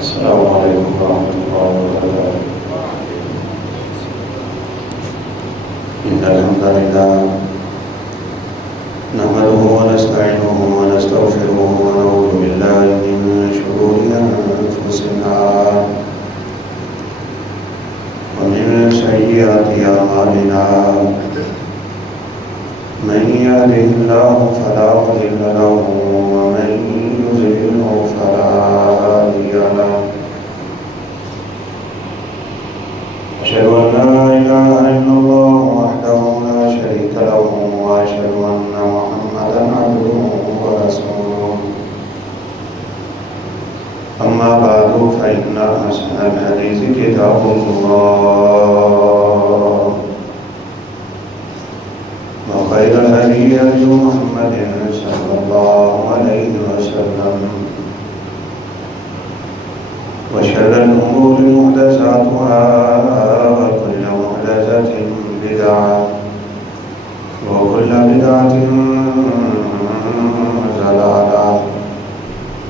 السلام علیکم ورحمۃ اللہ وبرکاتہ۔ إن الحمد لله نحمده ونستعينه ونستغفره ونعوذ بالله من شرور أنفسنا ومن سيئات أعمالنا، من يهده الله فلا مضل له ومن يضلل فلا هادي له. أشهد أن لا إله إلا الله وحده لا شريك له وأشهد أن محمدا عبده ورسوله. أما بعد فإن أحسن الحديث كتاب الله وخير الهدي هدي محمد صلى الله عليه وسلم وشر الأمور محدثاتها وكل محدثة بدعة وكل بدعة ضلالة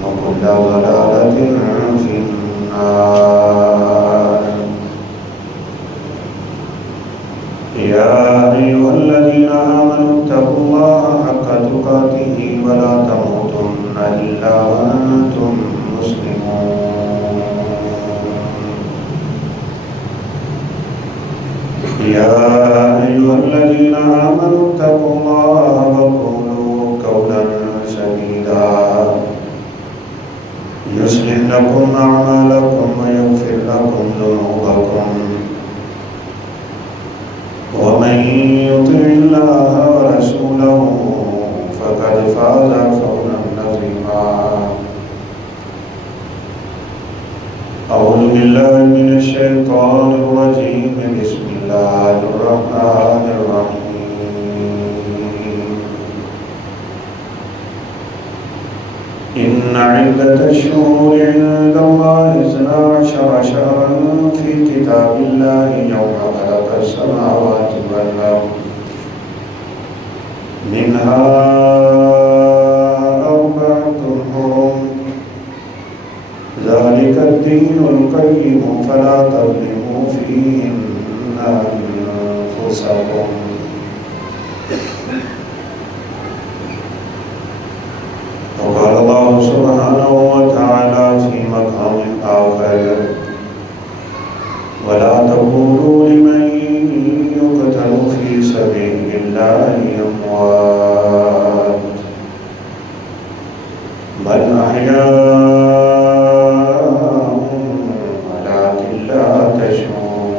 وكل ضلالة في النار. يا أيها الذين آمنوا اتقوا الله حق تقاته ولا تموتن إلا وأنتم مسلمون. يا أيها الذين آمنوا اتقوا الله وقولوا قولا سديدا يصلح لكم أعمالكم ويغفر لكم ذنوبكم، ومن يطع الله ورسوله فقد فاز فوزا عظيما. أعوذ بالله من الشيطان الرجيم. بسم الله الرحمن الرحيم. إن عدة الشهور عند الله 12 شهرا في كتاب الله يوم خلق السماوات والأرض منها 4 حرم ذلك الدين القيم فلا تظلموا فيهن أنفسكم. وقال الله سبحانه وتعالى في مقام آخر: ولا تقولوا لمن يقتل في سبيل الله أموات بل أحياء ولكن لا تشعرون.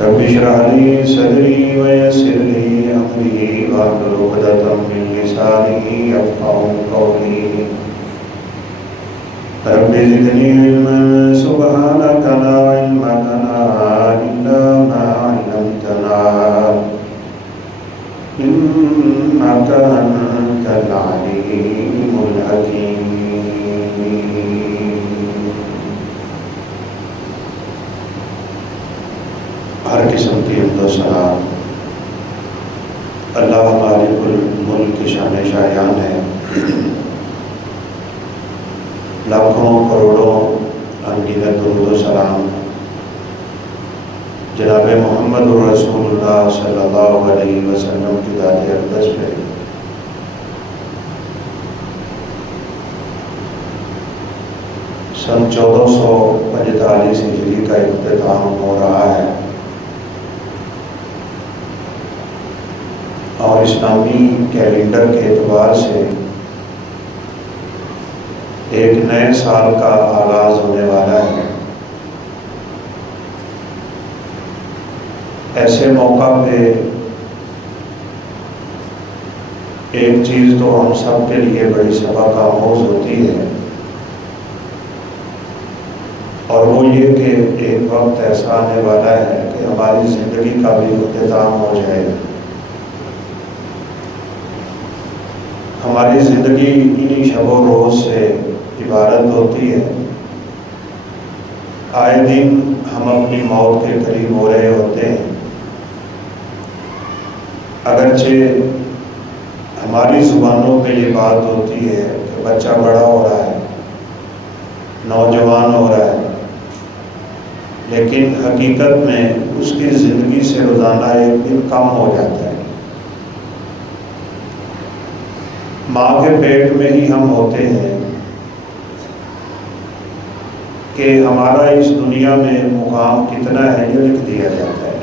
رب اشرح لي صدري ويسر لي أمري واحلل عقدة من لساني يفقهوا قولي. رب زدني علما سبحانك لا علم لنا إلا ما علمتنا إنك أنت العليم الحكيم. ہر قسم کی حمد و ثنا اللہ مالک الملک کی شان شایان ہے. لاکھوں کروڑوں انگنت درود و سلام جناب محمد رسول اللہ صلی اللہ علیہ وسلم کی ذات اقدس پہ. سن 1445 ہجری کا اختتام ہو رہا ہے اور اسلامی کیلنڈر کے اعتبار سے ایک نئے سال کا آغاز ہونے والا ہے. ایسے موقع پہ ایک چیز تو ہم سب کے لیے بڑی سبق آموز ہوتی ہے، اور وہ یہ کہ ایک وقت ایسا آنے والا ہے کہ ہماری زندگی کا بھی اختتام ہو جائے گا. ہماری زندگی انہی شب و روز سے عبارت ہوتی ہے. آئے دن ہم اپنی موت کے قریب ہو رہے ہوتے ہیں. اگرچہ ہماری زبانوں پہ یہ بات ہوتی ہے کہ بچہ بڑا ہو رہا ہے، نوجوان ہو رہا ہے، لیکن حقیقت میں اس کی زندگی سے روزانہ ایک دن کم ہو جاتا ہے۔ ماں کے پیٹ میں ہی ہم ہوتے ہیں کہ ہمارا اس دنیا میں مقام کتنا ہے یہ لکھ دیا جاتا ہے۔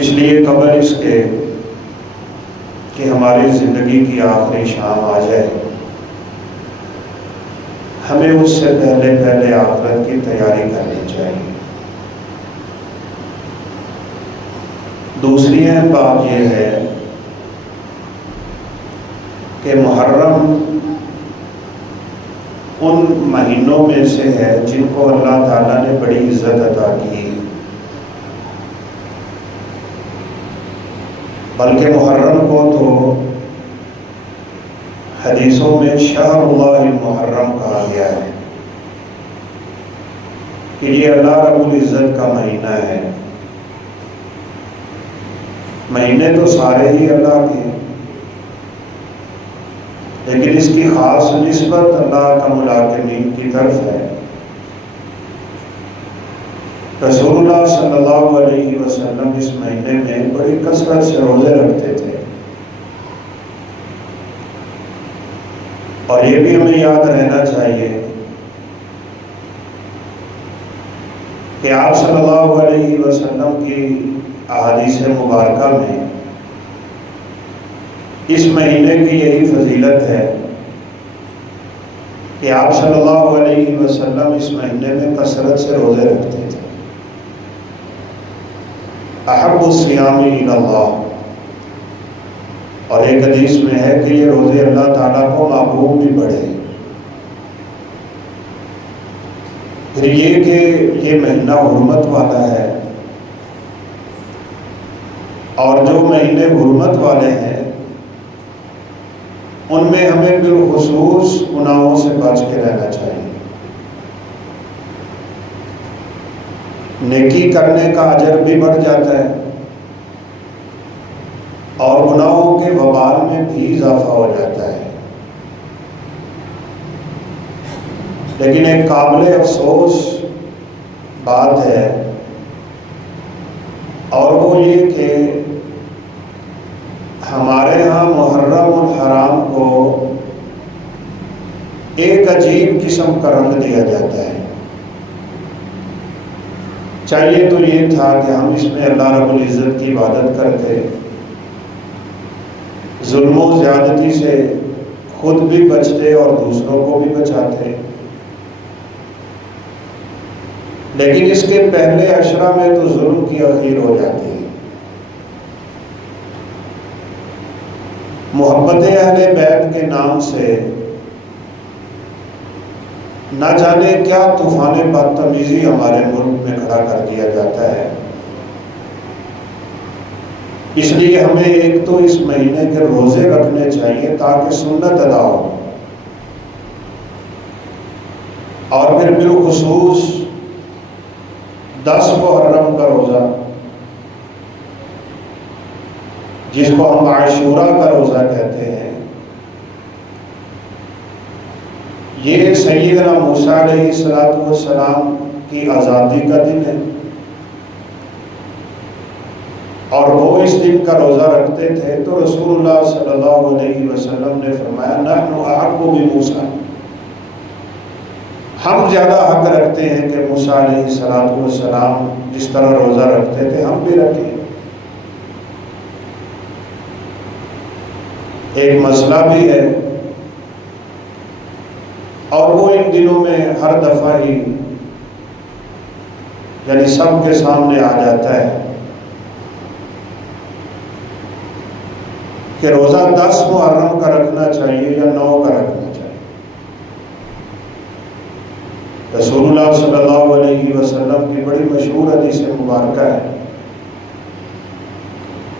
اس لیے قبل اس کے کہ ہماری زندگی کی آخری شام آ جائے، ہمیں اس سے پہلے آخرت کی تیاری کرنی چاہیے۔ دوسری اہم بات یہ ہے کہ محرم ان مہینوں میں سے ہے جن کو اللہ تعالیٰ نے بڑی عزت عطا کی، بلکہ محرم کو تو حدیثوں میں شہر اللہ المحرم کہا گیا ہے کہ یہ اللہ رب العزت کا مہینہ ہے۔ مہینے تو سارے ہی اللہ کے، لیکن اس کی خاص نسبت اللہ کا ملاقمین کی طرف ہے۔ رسول اللہ صلی اللہ علیہ وسلم اس مہینے میں بڑی کثرت سے روزے رکھتے تھے، اور یہ بھی ہمیں یاد رہنا چاہیے کہ آپ صلی اللہ علیہ وسلم کی احادیث مبارکہ میں اس مہینے کی یہی فضیلت ہے کہ آپ صلی اللہ علیہ وسلم اس مہینے میں کثرت سے روزے رکھتے تھے۔ احب الصیام الی اللہ، اور ایک حدیث میں ہے کہ یہ روزے اللہ تعالیٰ کو محبوب بھی بڑھے۔ پھر یہ کہ یہ مہینہ حرمت والا ہے، اور جو مہینے حرمت والے ہیں ان میں ہمیں بالخصوص گناہوں سے بچ کے رہنا چاہیے۔ نیکی کرنے کا اجر بھی بڑھ جاتا ہے اور گناہوں کے وبال میں بھی اضافہ ہو جاتا ہے۔ لیکن ایک قابل افسوس بات ہے، اور وہ یہ کہ ہمارے ہاں محرم الحرام کو ایک عجیب قسم کا رنگ دیا جاتا ہے۔ چاہیے تو یہ تھا کہ ہم اس میں اللہ رب العزت کی عبادت کرتے، ظلم و زیادتی سے خود بھی بچتے اور دوسروں کو بھی بچاتے، لیکن اس کے پہلے عشرہ میں تو ظلم کی اخیر ہو جاتی ہے۔ محبت اہل بیت کے نام سے نہ جانے کیا طوفان بدتمیزی ہمارے ملک میں کھڑا کر دیا جاتا ہے۔ اس لیے ہمیں ایک تو اس مہینے کے روزے رکھنے چاہیے تاکہ سنت ادا ہو، اور پھر بالخصوص 10 محرم کا روزہ جس کو ہم عاشورہ کا روزہ کہتے ہیں، یہ سیدنا موسیٰ علیہ السلام کی آزادی کا دن ہے، اور وہ اس دن کا روزہ رکھتے تھے تو رسول اللہ صلی اللہ علیہ وسلم نے فرمایا نحن احق بموسیٰ، ہم زیادہ حق رکھتے ہیں کہ موسیٰ علیہ السلام جس طرح روزہ رکھتے تھے ہم بھی رکھیں۔ ایک مسئلہ بھی ہے، اور وہ ان دنوں میں ہر دفعہ ہی یعنی سب کے سامنے آ جاتا ہے کہ روزہ 10 محرم کا رکھنا چاہیے یا 9 کا رکھنا چاہیے۔ رسول اللہ صلی اللہ علیہ وسلم کی بڑی مشہور حدیث مبارکہ ہے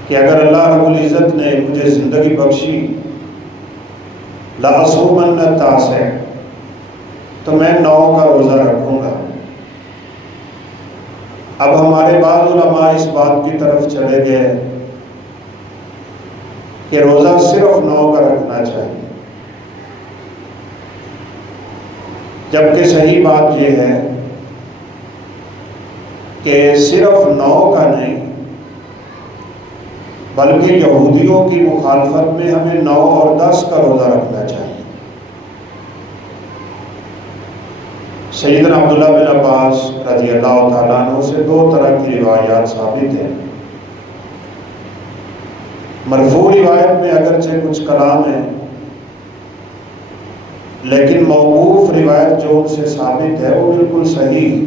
کہ اگر اللہ رب العزت نے مجھے زندگی بخشی لَأَصُومَنَّ التَّاسِعَ، تو میں 9 کا روزہ رکھوں گا۔ اب ہمارے بعض علماء اس بات کی طرف چلے گئے کہ روزہ صرف 9 کا رکھنا چاہیے، جبکہ صحیح بات یہ ہے کہ صرف 9 کا نہیں بلکہ یہودیوں کی مخالفت میں ہمیں 9 اور 10 کا روزہ رکھنا چاہیے۔ سیدنا عبداللہ بن عباس رضی اللہ تعالیٰ عنہ سے 2 طرح کی روایات ثابت ہیں۔ مرفوع روایت میں اگرچہ کچھ کلام ہے، لیکن موقوف روایت جو ان سے ثابت ہے وہ بالکل صحیح۔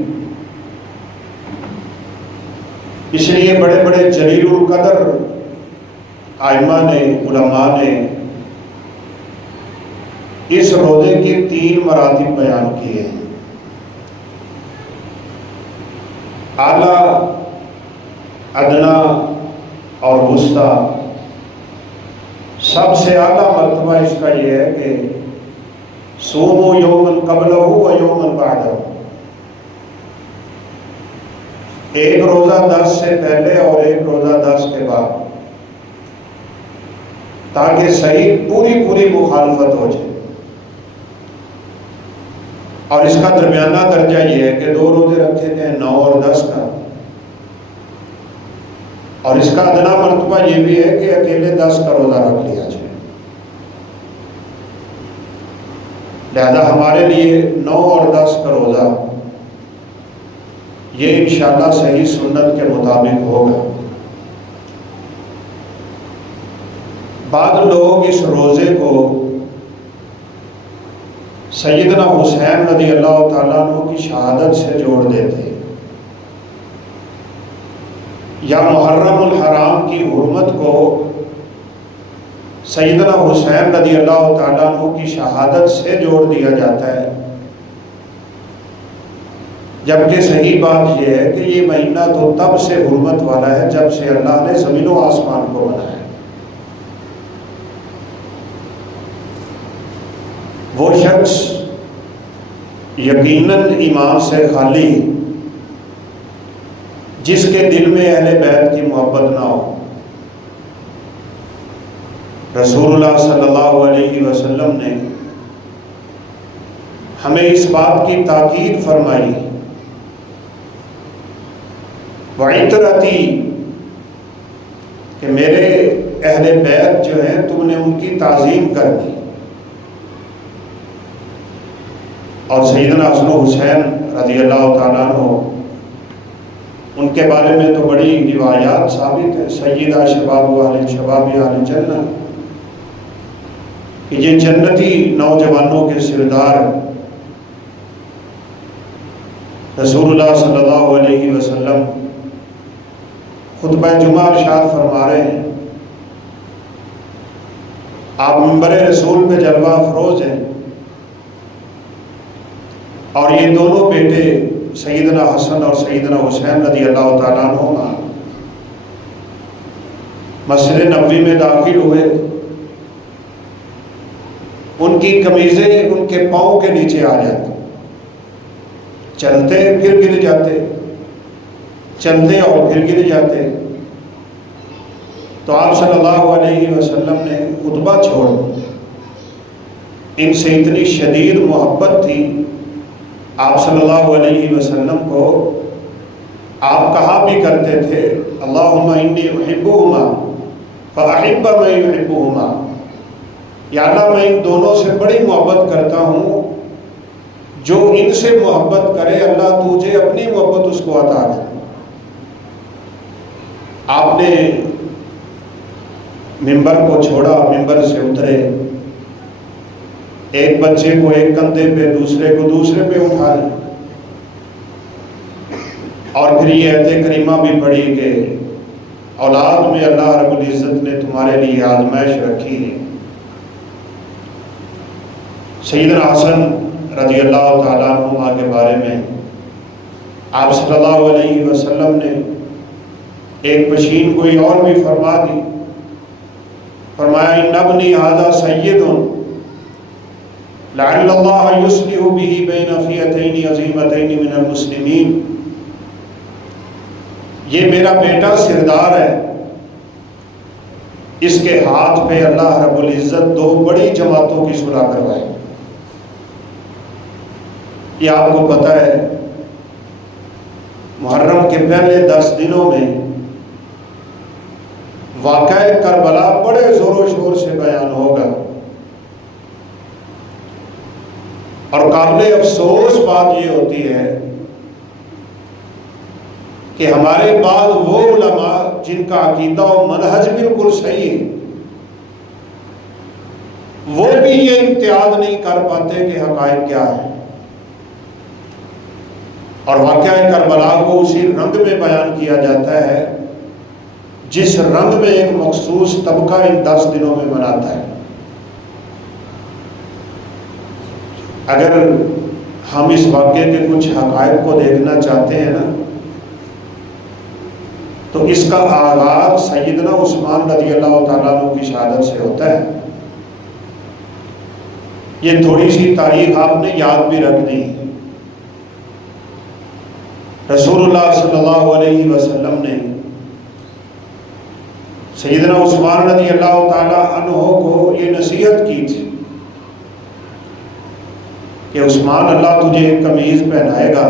اس لیے بڑے بڑے جلیل القدر ائمہ نے، علماء نے اس روزے کے 3 مراتب بیان کیے ہیں۔ اعلیٰ، ادنا اور وسطیٰ۔ سب سے اعلیٰ مرتبہ اس کا یہ ہے کہ صوموا یوماً قبلہ و یوماً بعدہ، ایک روزہ 10 سے پہلے اور ایک روزہ 10 کے بعد، تاکہ صحیح پوری مخالفت ہو جائے۔ اور اس کا درمیانہ درجہ یہ ہے کہ 2 روزے رکھے گئے 9 اور 10 کا، اور اس کا ادنا مرتبہ یہ بھی ہے کہ اکیلے 10 کا روزہ رکھ لیا جائے۔ لہذا ہمارے لیے 9 اور 10 کا روزہ یہ انشاءاللہ صحیح سنت کے مطابق ہوگا۔ بعض لوگ اس روزے کو سیدنا حسین رضی اللہ تعالیٰ عنہ کی شہادت سے جوڑ دیتے، یا محرم الحرام کی حرمت کو سیدنا حسین رضی اللہ تعالیٰ عنہ کی شہادت سے جوڑ دیا جاتا ہے، جبکہ صحیح بات یہ ہے کہ یہ مہینہ تو تب سے حرمت والا ہے جب سے اللہ نے زمین و آسمان کو بنایا۔ وہ شخص یقیناً ایمان سے خالی جس کے دل میں اہل بیت کی محبت نہ ہو۔ رسول اللہ صلی اللہ علیہ وسلم نے ہمیں اس بات کی تاکید فرمائی، وعطرتی، کہ میرے اہل بیت جو ہیں تم نے ان کی تعظیم کرنی۔ اور سیدنا حسن و حسین رضی اللہ تعالیٰ عنہ، ان کے بارے میں تو بڑی روایات ثابت ہیں، سیدہ شباب اہل شباب اہل جنت، کہ یہ جنتی نوجوانوں کے سردار رسول اللہ صلی اللہ علیہ وسلم خطبہ جمعہ ارشاد فرما رہے ہیں۔ آپ منبر رسول پہ جلوہ افروز ہیں، اور یہ دونوں بیٹے سیدنا حسن اور سیدنا حسین رضی اللہ تعالیٰ عنہ مسجد نبوی میں داخل ہوئے، ان کی قمیضیں ان کے پاؤں کے نیچے آ جاتی، چلتے پھر گر جاتے، چلتے اور پھر گر جاتے۔ تو آپ صلی اللہ علیہ وسلم نے خطبہ چھوڑ، ان سے اتنی شدید محبت تھی آپ صلی اللہ علیہ وسلم کو، آپ کہا بھی کرتے تھے اللہم انی احبہما فاحب من یحبہما، یا اللہ میں ان دونوں سے بڑی محبت کرتا ہوں، جو ان سے محبت کرے اللہ تجھے اپنی محبت اس کو عطا کرے۔ آپ نے ممبر کو چھوڑا، ممبر سے اترے، ایک بچے کو ایک کندھے پہ، دوسرے کو دوسرے پہ اٹھائے، اور پھر یہ آیت کریمہ بھی پڑھی کہ اولاد میں اللہ رب العزت نے تمہارے لیے آزمائش رکھی ہے۔ سیدنا حسن رضی اللہ تعالیٰ عنہ کے بارے میں آپ صلی اللہ علیہ وسلم نے ایک پیشین کوئی اور بھی فرما دی، فرمایا ان ابنی ھذا سید لعل اللہ یصلح بہ بین فئتین عظیمتین من المسلمین، یہ میرا بیٹا سردار ہے، اس کے ہاتھ پہ اللہ رب العزت 2 بڑی جماعتوں کی صلح کروائے۔ یہ آپ کو پتہ ہے محرم کے پہلے 10 دنوں میں واقعہ کربلا بڑے زور و شور سے بیان ہوگا، اور قابل افسوس بات یہ ہوتی ہے کہ ہمارے بعد وہ علماء جن کا عقیدہ و منہج بالکل صحیح ہے، وہ بھی یہ امتیاز نہیں کر پاتے کہ حقائق کیا ہے، اور واقعہ کربلا کو اسی رنگ میں بیان کیا جاتا ہے جس رنگ میں ایک مخصوص طبقہ ان 10 دنوں میں مناتا ہے۔ اگر ہم اس واقعے کے کچھ حقائق کو دیکھنا چاہتے ہیں نا، تو اس کا آغاز سیدنا عثمان رضی اللہ تعالیٰ عنہ کی شہادت سے ہوتا ہے۔ یہ تھوڑی سی تاریخ آپ نے یاد بھی رکھنی ہے۔ رسول اللہ صلی اللہ علیہ وسلم نے سیدنا عثمان رضی اللہ تعالیٰ عنہ کو یہ نصیحت کی تھی کہ عثمان، اللہ تجھے ایک قمیض پہنائے گا،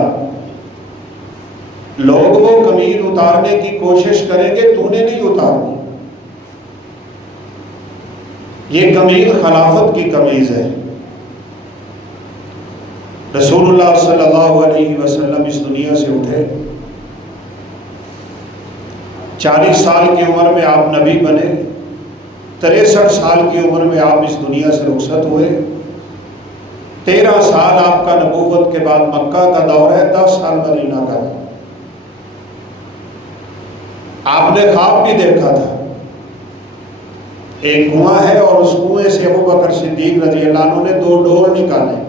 لوگ وہ قمیض اتارنے کی کوشش کریں گے، تو نے نہیں اتارنی، یہ قمیض خلافت کی قمیض ہے۔ رسول اللہ صلی اللہ علیہ وسلم اس دنیا سے اٹھے، 40 سال کی عمر میں آپ نبی بنے، 63 سال کی عمر میں آپ اس دنیا سے رخصت ہوئے، 13 سال آپ کا نبوت کے بعد مکہ کا دور ہے، 10 سال مدینہ کا ہے۔ آپ نے خواب بھی دیکھا تھا، ایک کنواں ہے اور اس کنویں سے ابو بکر صدیق رضی اللہ عنہ نے 2 ڈول نکالے۔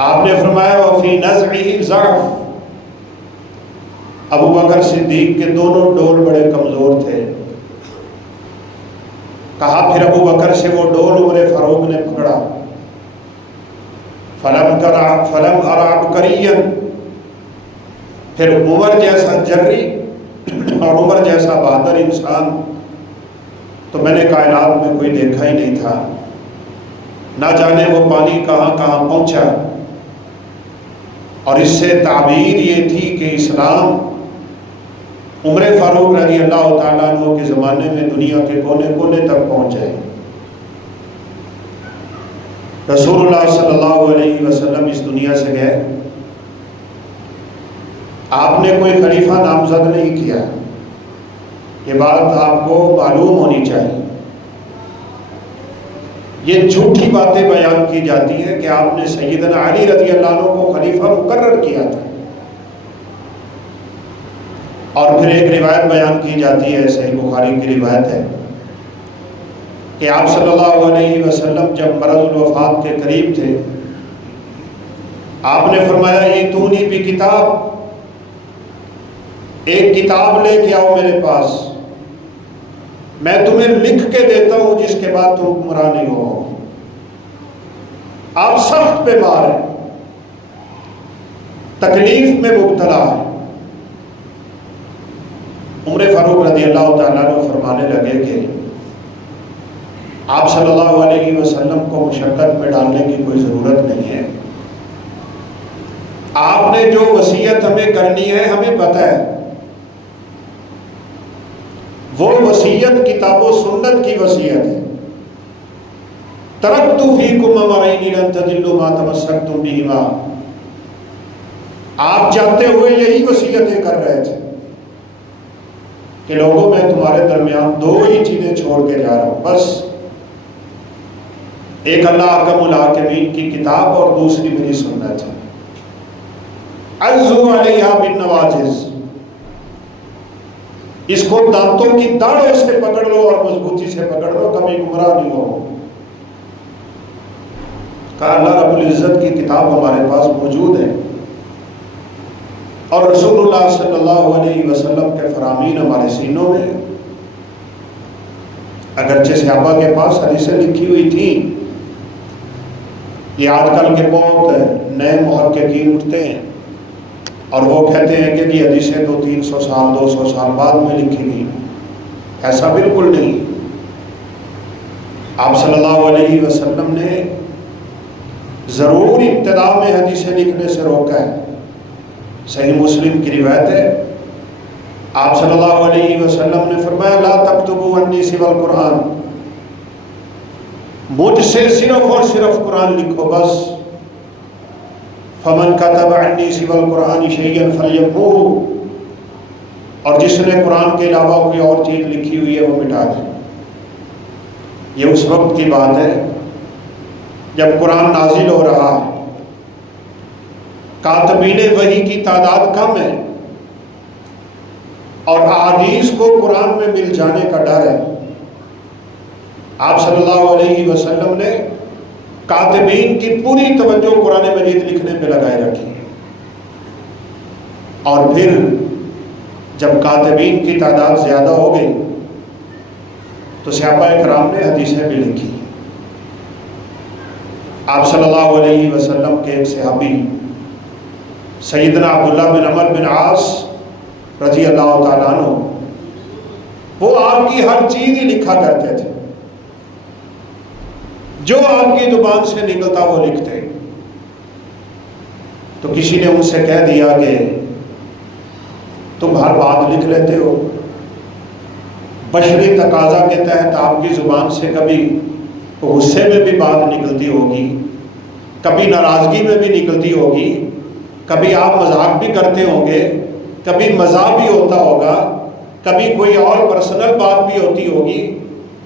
آپ نے فرمایا وفی نزعہ ضعف، ابو بکر صدیق کے دونوں ڈول بڑے کمزور تھے۔ کہا پھر ابو بکر سے وہ ڈول عمر فاروق نے پکڑا، فلم ارى عبقريا، پھر عمر جیسا جری اور عمر جیسا بہادر انسان تو میں نے کائنات میں کوئی دیکھا ہی نہیں تھا۔ نہ جانے وہ پانی کہاں کہاں پہنچا، اور اس سے تعبیر یہ تھی کہ اسلام عمر فاروق رضی اللہ تعالیٰ عنہ کے زمانے میں دنیا کے کونے کونے تک پہنچ جائے۔ رسول اللہ صلی اللہ علیہ وسلم اس دنیا سے گئے، آپ نے کوئی خلیفہ نامزد نہیں کیا، یہ بات آپ کو معلوم ہونی چاہیے۔ یہ جھوٹی باتیں بیان کی جاتی ہیں کہ آپ نے سیدنا علی رضی اللہ عنہ کو خلیفہ مقرر کیا تھا، اور پھر ایک روایت بیان کی جاتی ہے، صحیح بخاری کی روایت ہے کہ آپ صلی اللہ علیہ وسلم جب مرض الوفات کے قریب تھے، آپ نے فرمایا ایتونی بکتاب، ایک کتاب لے کے آؤ میرے پاس، میں تمہیں لکھ کے دیتا ہوں جس کے بعد تم گمراہ نہیں ہو۔ آپ سخت بیمار ہیں، تکلیف میں مبتلا ہے۔ عمر فاروق رضی اللہ تعالیٰ عنہ فرمانے لگے کہ آپ صلی اللہ علیہ وسلم کو مشقت میں ڈالنے کی کوئی ضرورت نہیں ہے، آپ نے جو وصیت ہمیں کرنی ہے ہمیں پتہ ہے، وہ وصیت کتاب و سنت کی وصیت ہے۔ ترکت فیکم امرین لن تضلوا ما تمسکتم بہما، آپ چاہتے ہوئے یہی وصیتیں کر رہے تھے کہ لوگوں میں تمہارے درمیان 2 ہی چیزیں چھوڑ کے جا رہا ہوں، بس ایک اللہ احکم الحاکمین کی کتاب اور دوسری میری سنت ہے۔ عضوا علیہا بالنواجذ، اس کو دانتوں کی داڑھوں سے پکڑ لو اور مضبوطی سے پکڑ لو، کبھی گمراہ نہیں ہو۔ کہا اللہ رب العزت کی کتاب ہمارے پاس موجود ہے، اور رسول اللہ صلی اللہ علیہ وسلم کے فرامین ہمارے سینوں میں، اگرچہ صحابہ کے پاس حدیثیں لکھی ہوئی تھیں، یہ آج کل کے بہت نئے محققین اٹھتے ہیں اور وہ کہتے ہیں کہ یہ حدیثیں تو 300 سال 200 سال بعد میں لکھی گئی، ایسا بالکل نہیں۔ آپ صلی اللہ علیہ وسلم نے ضرور ابتدا میں حدیثیں لکھنے سے روکا ہے۔ صحیح مسلم کی روایت ہے، آپ صلی اللہ علیہ وسلم نے فرمایا لا تکتبوا عنی سوى القرآن، مجھ سے صرف اور صرف قرآن لکھو بس۔ فمن كتب عنی سوى القرآن شيئا فليمحوه، اور جس نے قرآن کے علاوہ کوئی اور چیز لکھی ہوئی ہے وہ مٹا دے۔ یہ اس وقت کی بات ہے جب قرآن نازل ہو رہا ہے، کاتبین وحی کی تعداد کم ہے اور احادیث کو قرآن میں مل جانے کا ڈر ہے۔ آپ صلی اللہ علیہ وسلم نے کاتبین کی پوری توجہ قرآن مجید لکھنے پہ لگائے رکھی ہے، اور پھر جب کاتبین کی تعداد زیادہ ہو گئی تو صحابہ کرام نے حدیثیں بھی لکھی۔ آپ صلی اللہ علیہ وسلم کے ایک صحابی سیدنا عبداللہ بن عمر بن عاص رضی اللہ تعالیٰ عنہ، وہ آپ کی ہر چیز ہی لکھا کرتے تھے، جو آپ کی زبان سے نکلتا وہ لکھتے۔ تو کسی نے ان سے کہہ دیا کہ تم ہر بات لکھ لیتے ہو، بشری تقاضا کے تحت آپ کی زبان سے کبھی غصے میں بھی بات نکلتی ہوگی، کبھی ناراضگی میں بھی نکلتی ہوگی، کبھی آپ مذاق بھی کرتے ہوں گے، کبھی مزاح بھی ہوتا ہوگا، کبھی کوئی اور پرسنل بات بھی ہوتی ہوگی،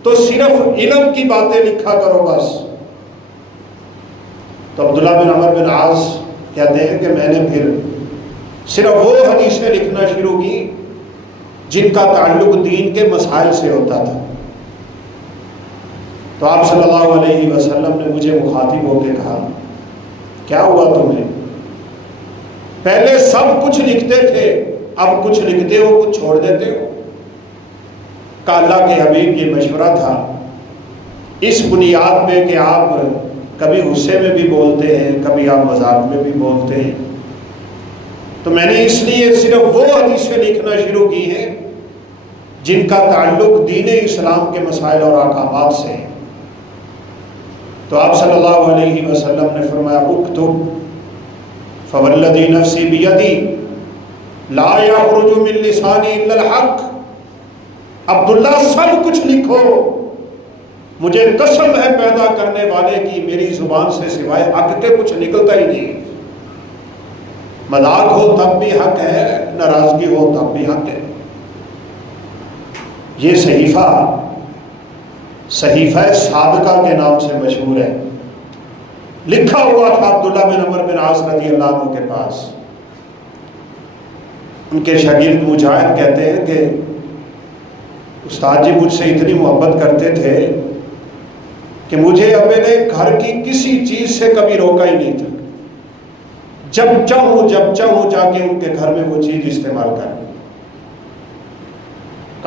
تو صرف علم کی باتیں لکھا کرو بس۔ تو عبداللہ بن عمر بن عاص کہتے ہیں کہ میں نے پھر صرف وہ حدیثیں لکھنا شروع کی جن کا تعلق دین کے مسائل سے ہوتا تھا۔ تو آپ صلی اللہ علیہ وسلم نے مجھے مخاطب ہو کے کہا کیا ہوا تمہیں؟ پہلے سب کچھ لکھتے تھے، اب کچھ لکھتے ہو کچھ چھوڑ دیتے ہو؟ کہا اللہ کے حبیب یہ مشورہ تھا اس بنیاد پہ کہ آپ کبھی غصے میں بھی بولتے ہیں، کبھی آپ مذاق میں بھی بولتے ہیں، تو میں نے اس لیے صرف وہ حدیثیں لکھنا شروع کی ہیں جن کا تعلق دین اسلام کے مسائل اور احکامات سے ہے۔ تو آپ صلی اللہ علیہ وسلم نے فرمایا اکتب فوالذی نفسی بیدی لا یخرج من لسانی الا الحق، عبداللہ سب کچھ لکھو، مجھے قسم ہے پیدا کرنے والے کی میری زبان سے سوائے حق کے کچھ نکلتا ہی نہیں۔ مذاق ہو تب بھی حق ہے، ناراضگی ہو تب بھی حق ہے۔ یہ صحیفہ صادقہ کے نام سے مشہور ہے، لکھا ہوا تھا عبداللہ بن عمر بن عاص رضی اللہ عنہ کے پاس۔ ان کے شاگرد مجاہد کہتے ہیں کہ استاد جی مجھ سے اتنی محبت کرتے تھے کہ مجھے ابے نے گھر کی کسی چیز سے کبھی روکا ہی نہیں تھا، جب چاہوں جا کے ان کے گھر میں وہ چیز استعمال کر۔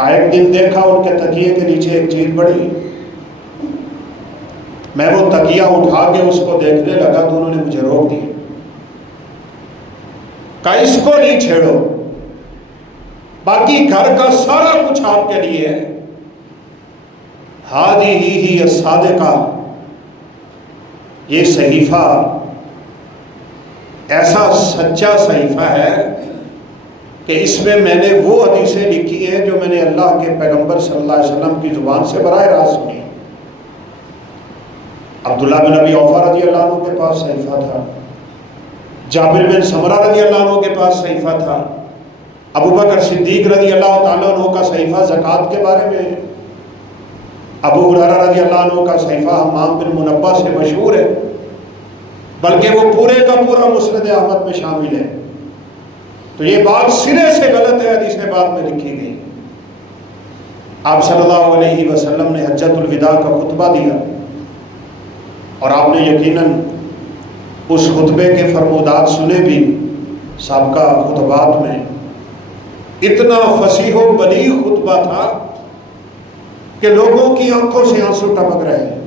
ایک دن دیکھا ان کے تکیے کے نیچے ایک چیز پڑی، میں وہ تکیہ اٹھا کے اس کو دیکھنے لگا تو انہوں نے مجھے روک دیا، کہا اس کو نہیں چھیڑو، باقی گھر کا سارا کچھ آپ کے لیے ہے۔ ہذہ الصادقہ، یہ صحیفہ ایسا سچا صحیفہ ہے کہ اس میں میں نے وہ حدیثیں لکھی ہیں جو میں نے اللہ کے پیغمبر صلی اللہ علیہ وسلم کی زبان سے براہ راست سنی۔ عبداللہ بن ابی اوفا رضی اللہ عنہ کے پاس صحیفہ تھا، جابر بن سمرہ رضی اللہ عنہ کے پاس صحیفہ تھا، ابو بکر صدیق رضی اللہ تعالیٰ عنہ کا صحیفہ زکوٰۃ کے بارے میں ہے، ابو ہریرہ رضی اللہ عنہ کا صحیفہ حمام بن منبہ سے مشہور ہے، بلکہ وہ پورے کا پورا مسند احمد میں شامل ہے۔ تو یہ بات سرے سے غلط ہے، حدیث بعد میں لکھی گئی۔ آپ صلی اللہ علیہ وسلم نے حجۃ الوداع کا خطبہ دیا اور آپ نے یقیناً اس خطبے کے فرمودات سنے بھی۔ سابقہ خطبات میں اتنا فصیح و بلیغ خطبہ تھا کہ لوگوں کی آنکھوں سے آنسو ٹپک رہے ہیں۔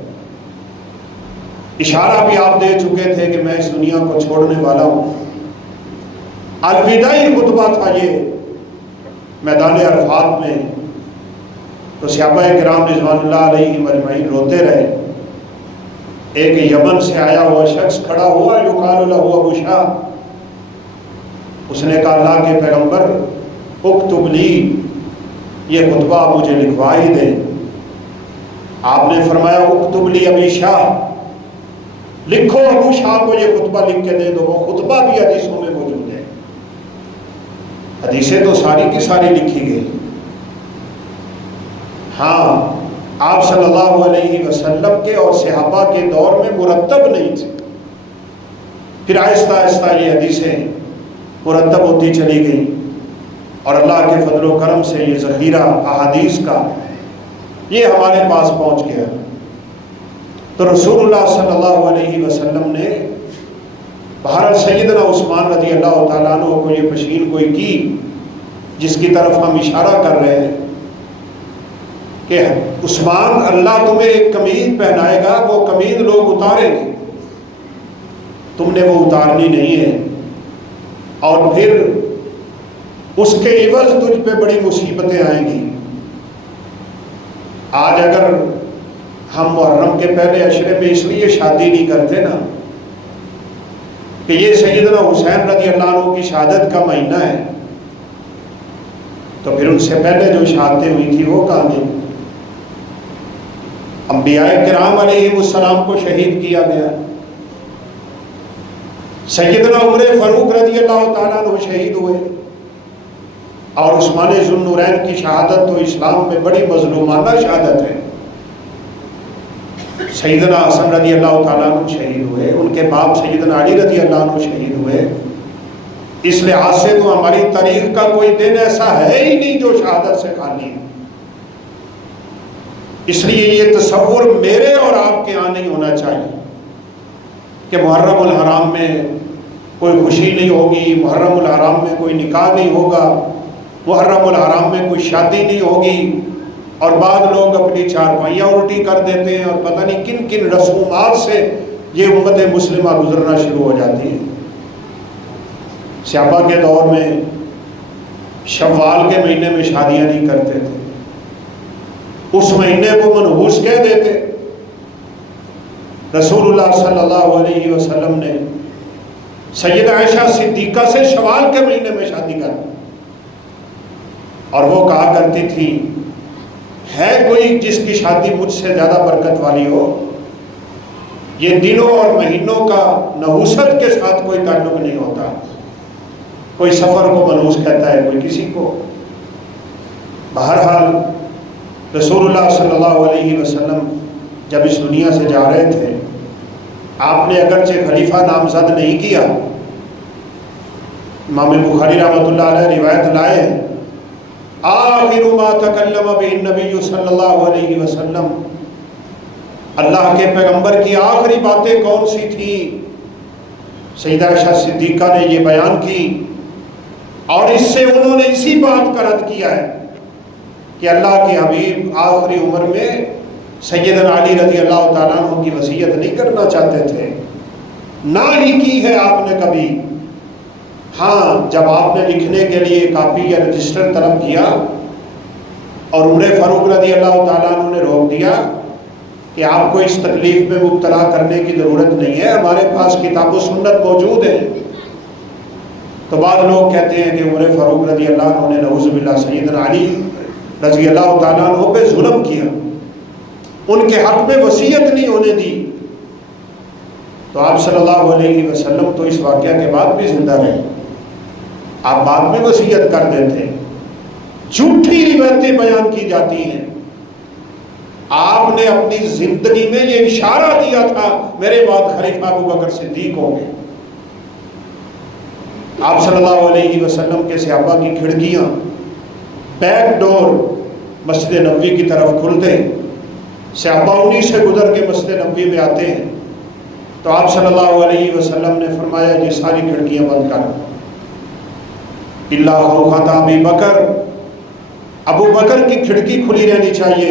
اشارہ بھی آپ دے چکے تھے کہ میں اس دنیا کو چھوڑنے والا ہوں۔ الوداعی خطبہ تھا یہ، میدان عرفات میں تو صحابہ کرام رضوان اللہ علیہم اجمعین روتے رہے۔ ایک یمن سے آیا ہوا شخص کھڑا ہوا، یقال لہ ابو شاہ، اس نے کہا اللہ کے پیغمبر اکتب لی، یہ خطبہ مجھے لکھوا ہی دیں۔ آپ نے فرمایا اکتب لی ابی شاہ، لکھو ابو شاہ کو یہ خطبہ لکھ کے دے دو۔ وہ خطبہ بھی حدیثوں میں موجود ہے، حدیثیں تو ساری کی ساری لکھی گئی۔ ہاں، آپ صلی اللہ علیہ وسلم کے اور صحابہ کے دور میں مرتب نہیں تھے، پھر آہستہ آہستہ یہ حدیثیں مرتب ہوتی چلی گئیں، اور اللہ کے فضل و کرم سے یہ ذخیرہ احادیث کا یہ ہمارے پاس پہنچ گیا۔ تو رسول اللہ صلی اللہ علیہ وسلم نے بہرحال سیدنا عثمان رضی اللہ تعالیٰ عنہ کو یہ پشین گوئی کی، جس کی طرف ہم اشارہ کر رہے ہیں کہ عثمان اللہ تمہیں ایک قمیض پہنائے گا، وہ قمیض لوگ اتاریں گے، تم نے وہ اتارنی نہیں ہے، اور پھر اس کے عوض تجھ پہ بڑی مصیبتیں آئیں گی۔ آج اگر ہم محرم کے پہلے عشرے میں اس لیے شادی نہیں کرتے نا کہ یہ سیدنا حسین رضی اللہ عنہ کی شہادت کا مہینہ ہے، تو پھر ان سے پہلے جو شہادتیں ہوئی تھی وہ کہاں گئی؟ انبیاء کرام علیہ السلام کو شہید کیا گیا، سیدنا عمر فاروق رضی اللہ تعالیٰ عنہ شہید ہوئے، اور عثمان ذو النورین کی شہادت تو اسلام میں بڑی مظلومانہ شہادت ہے۔ سیدنا حسن رضی اللہ تعالیٰ عنہ شہید ہوئے، ان کے باپ سیدنا علی رضی اللہ عنہ شہید ہوئے۔ اس لحاظ سے تو ہماری تاریخ کا کوئی دن ایسا ہے ہی نہیں جو شہادت سے خالی ہے۔ اس لیے یہ تصور میرے اور آپ کے یہاں نہیں ہونا چاہیے کہ محرم الحرام میں کوئی خوشی نہیں ہوگی، محرم الحرام میں کوئی نکاح نہیں ہوگا، محرم الحرام میں کوئی شادی نہیں ہوگی، اور بعض لوگ اپنی چارپائیاں الٹی کر دیتے ہیں، اور پتہ نہیں کن کن رسومات سے یہ امت مسلمہ گزرنا شروع ہو جاتی ہے۔ صحابہ کے دور میں شوال کے مہینے میں شادیاں نہیں کرتے تھے، اس مہینے کو منحوس کہہ دیتے۔ رسول اللہ صلی اللہ علیہ وسلم نے سیدہ عائشہ صدیقہ سے شوال کے مہینے میں شادی کر، اور وہ کہا کرتی تھی ہے کوئی جس کی شادی مجھ سے زیادہ برکت والی ہو؟ یہ دنوں اور مہینوں کا نحوست کے ساتھ کوئی تعلق نہیں ہوتا، کوئی سفر کو منحوس کہتا ہے، کوئی کسی کو۔ بہرحال رسول اللہ صلی اللہ علیہ وسلم جب اس دنیا سے جا رہے تھے، آپ نے اگرچہ خلیفہ نامزد نہیں کیا، امام بخاری رحمۃ اللہ علیہ روایت لائے ہیں آخر ما تکلم به النبی صلی اللہ علیہ وسلم، اللہ کے پیغمبر کی آخری باتیں کون سی تھی؟ سیدہ عائشہ صدیقہ نے یہ بیان کی، اور اس سے انہوں نے اسی بات کا رد کیا ہے کہ اللہ کے حبیب آخری عمر میں سیدنا علی رضی اللہ تعالیٰ عنہ کی وصیت نہیں کرنا چاہتے تھے، نہ ہی کی ہے آپ نے کبھی۔ ہاں، جب آپ نے لکھنے کے لیے کاپی یا رجسٹر طلب کیا اور عمر فاروق رضی اللہ تعالیٰ عنہ نے روک دیا کہ آپ کو اس تکلیف میں مبتلا کرنے کی ضرورت نہیں ہے، ہمارے پاس کتاب و سنت موجود ہے، تو بعض لوگ کہتے ہیں کہ عمر فاروق رضی اللہ عنہ نے نعوذ باللہ سیدنا علی رضی اللہ تعالیٰ عنہ پہ ظلم کیا، ان کے حق میں وصیت نہیں ہونے دی۔ تو آپ صلی اللہ علیہ وسلم تو اس واقعہ کے بعد بھی زندہ رہے، آپ بعد میں وصیت کر دیتے، جھوٹی روایتیں بیان کی جاتی ہیں۔ آپ نے اپنی زندگی میں یہ اشارہ دیا تھا میرے بعد خلیفہ ابو بکر صدیق ہوں گے۔ آپ صلی اللہ علیہ وسلم کے صحابہ کی کھڑکیاں بیک ڈور مسجد نبوی کی طرف کھلتے، صحابہ انہی سے گزر کے مسجد نبوی میں آتے ہیں، تو آپ صلی اللہ علیہ وسلم نے فرمایا یہ ساری کھڑکیاں بند کر، اللہ خوفۃ ابی بکر، ابو بکر کی کھڑکی کھلی رہنی چاہیے،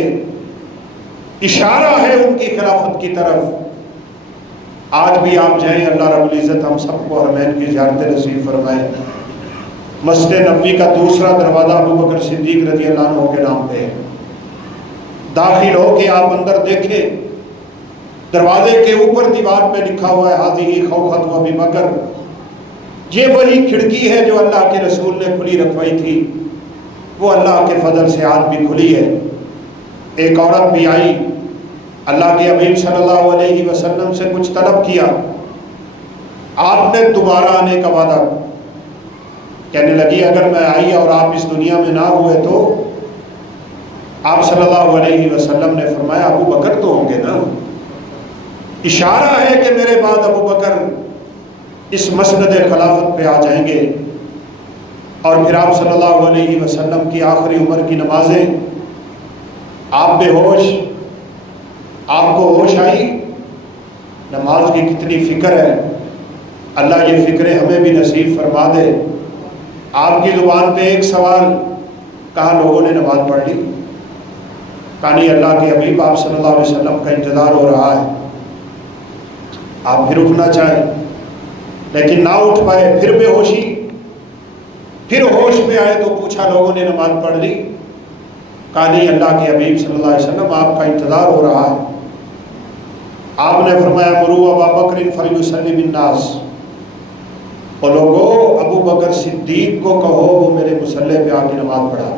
اشارہ ہے ان کی خلافت کی طرف۔ آج بھی آپ جائیں، اللہ رب العزت ہم سب کو حرمین کی زیارت نصیب فرمائے۔ مسجد نبوی کا دوسرا دروازہ ابو بکر صدیق رضی اللہ عنہ کے نام پہ ہے، داخل ہو کے آپ اندر دیکھیں، دروازے کے اوپر دیوار پہ لکھا ہوا ہے حاضی خوخت و ابی بکر، یہ وہی کھڑکی ہے جو اللہ کے رسول نے کھلی رکھوائی تھی، وہ اللہ کے فضل سے آج بھی کھلی ہے۔ ایک عورت بھی آئی، اللہ کے حبیب صلی اللہ علیہ وسلم سے کچھ طلب کیا، آپ نے دوبارہ آنے کا وعدہ، کہنے لگی اگر میں آئی اور آپ اس دنیا میں نہ ہوئے تو؟ آپ صلی اللہ علیہ وسلم نے فرمایا ابو بکر تو ہوں گے نا، اشارہ ہے کہ میرے بعد ابو بکر اس مسند خلافت پہ آ جائیں گے۔ اور پھر آپ صلی اللہ علیہ وسلم کی آخری عمر کی نمازیں، آپ بے ہوش، آپ کو ہوش آئی، نماز کی کتنی فکر ہے، اللہ یہ فکریں ہمیں بھی نصیب فرما دے۔ آپ کی زبان پہ ایک سوال، کہا لوگوں نے نماز پڑھ لی؟ کہا نہیں، اللہ کے حبیب آپ صلی اللہ علیہ وسلم کا انتظار ہو رہا ہے۔ آپ پھر اٹھنا چاہیں لیکن نہ اٹھ پائے، پھر بے ہوشی، پھر ہوش میں آئے تو پوچھا لوگوں نے نماز پڑھ لی؟ کہا نہیں، اللہ کے حبیب صلی اللہ علیہ وسلم آپ کا انتظار ہو رہا ہے۔ آپ نے فرمایا مروا ابا بکر فلیصلی بالناس، اور لوگوں ابو بکر صدیق کو کہو وہ میرے مصلی پہ آ کے نماز پڑھا۔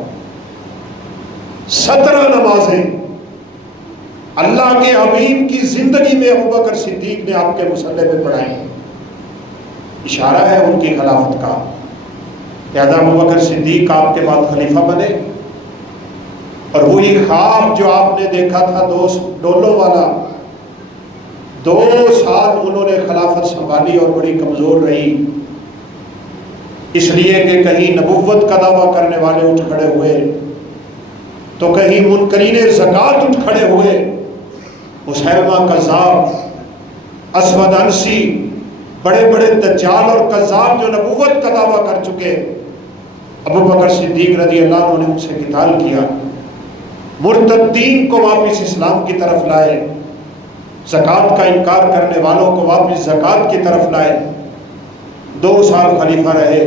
17 نمازیں اللہ کے حبیب کی زندگی میں ابو بکر صدیق نے آپ کے مصلی پہ پڑھائی، اشارہ ہے ان کی خلافت کا۔ لہذا ابو بکر صدیق آپ کے بعد خلیفہ بنے، اور وہی خواب جو آپ نے دیکھا تھا ڈولوں والا، 2 سال انہوں نے خلافت سنبھالی اور بڑی کمزور رہی، اس لیے کہ کہیں نبوت کا دعویٰ کرنے والے اٹھ کھڑے ہوئے تو کہیں منکرین زکوٰۃ اٹھ کھڑے ہوئے، مسیلمہ کذاب، اسود عنسی، بڑے بڑے دجال اور کذاب جو نبوت کا دعویٰ کر چکے، ابو بکر صدیق رضی اللہ عنہ نے ان سے قتال کیا، مرتدین کو واپس اسلام کی طرف لائے، زکوٰۃ کا انکار کرنے والوں کو واپس زکوٰۃ کی طرف لائے۔ 2 سال خلیفہ رہے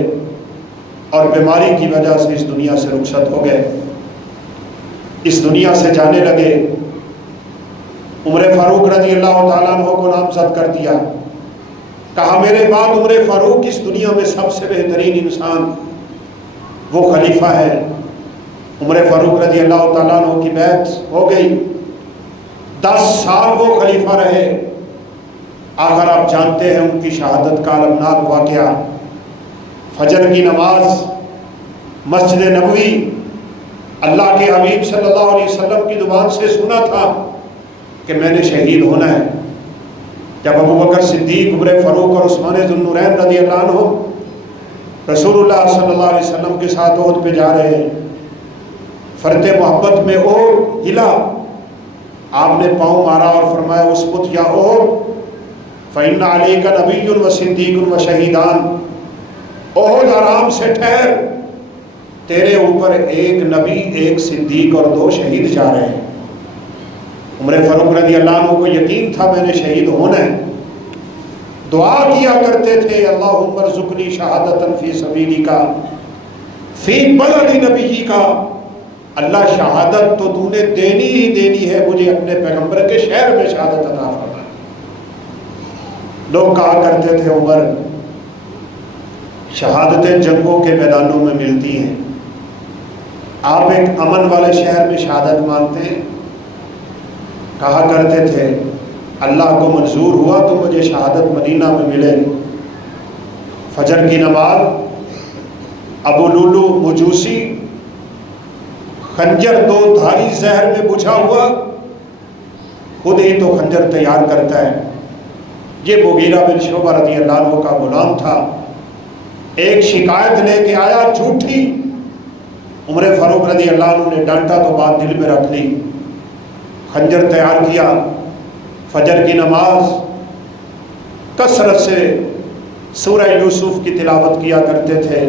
اور بیماری کی وجہ سے اس دنیا سے رخصت ہو گئے، اس دنیا سے جانے لگے۔ عمر فاروق رضی اللہ تعالیٰ عنہ کو نامزد کر دیا، کہا میرے بعد عمر فاروق اس دنیا میں سب سے بہترین انسان، وہ خلیفہ ہے۔ عمر فاروق رضی اللہ تعالیٰ عنہ کی بیعت ہو گئی، 10 سال وہ خلیفہ رہے۔ آخر آپ جانتے ہیں ان کی شہادت کا المناک واقعہ، فجر کی نماز مسجد نبوی، اللہ کے حبیب صلی اللہ علیہ وسلم کی زبان سے سنا تھا کہ میں نے شہید ہونا ہے۔ جب ابو بکر صدیق، عمر فاروق اور عثمان ذو النورین رضی اللہ عنہ رسول اللہ صلی اللہ علیہ وسلم کے ساتھ احد پہ جا رہے ہیں، فرت محبت میں احد ہلا، آپ نے پاؤں مارا اور فرمایا اسبت یا احد فإن علیک نبی و صدیق و شہیدان، احد آرام سے ٹھہر، تیرے اوپر ایک نبی، ایک صدیق اور 2 شہید جا رہے ہیں۔ عمر فاروق رضی اللہ عنہ کو یقین تھا میں نے شہید ہونا ہے، دعا کیا کرتے تھے اللہم ارزقنی شہادتا فی سبیلک فی بلد نبیک، اللہ شہادت تو تو نے دینی ہی دینی ہے، مجھے اپنے پیغمبر کے شہر میں شہادت عطا فرما۔ لوگ کہا کرتے تھے عمر شہادتیں جنگوں کے میدانوں میں ملتی ہیں، آپ ایک امن والے شہر میں شہادت مانگتے ہیں؟ کہا کرتے تھے اللہ کو منظور ہوا تو مجھے شہادت مدینہ میں ملے۔ فجر کی نماز، ابو لولو مجوسی خنجر 2 دھاری زہر میں بجھا ہوا، خود ہی تو خنجر تیار کرتا ہے، یہ مغیرہ بن شعبہ رضی اللہ عنہ کا غلام تھا، ایک شکایت لے کے آیا جھوٹی، عمر فاروق رضی اللہ عنہ نے ڈانٹا تو بات دل میں رکھ لی، خنجر تیار کیا۔ فجر کی نماز کثرت سے سورہ یوسف کی تلاوت کیا کرتے تھے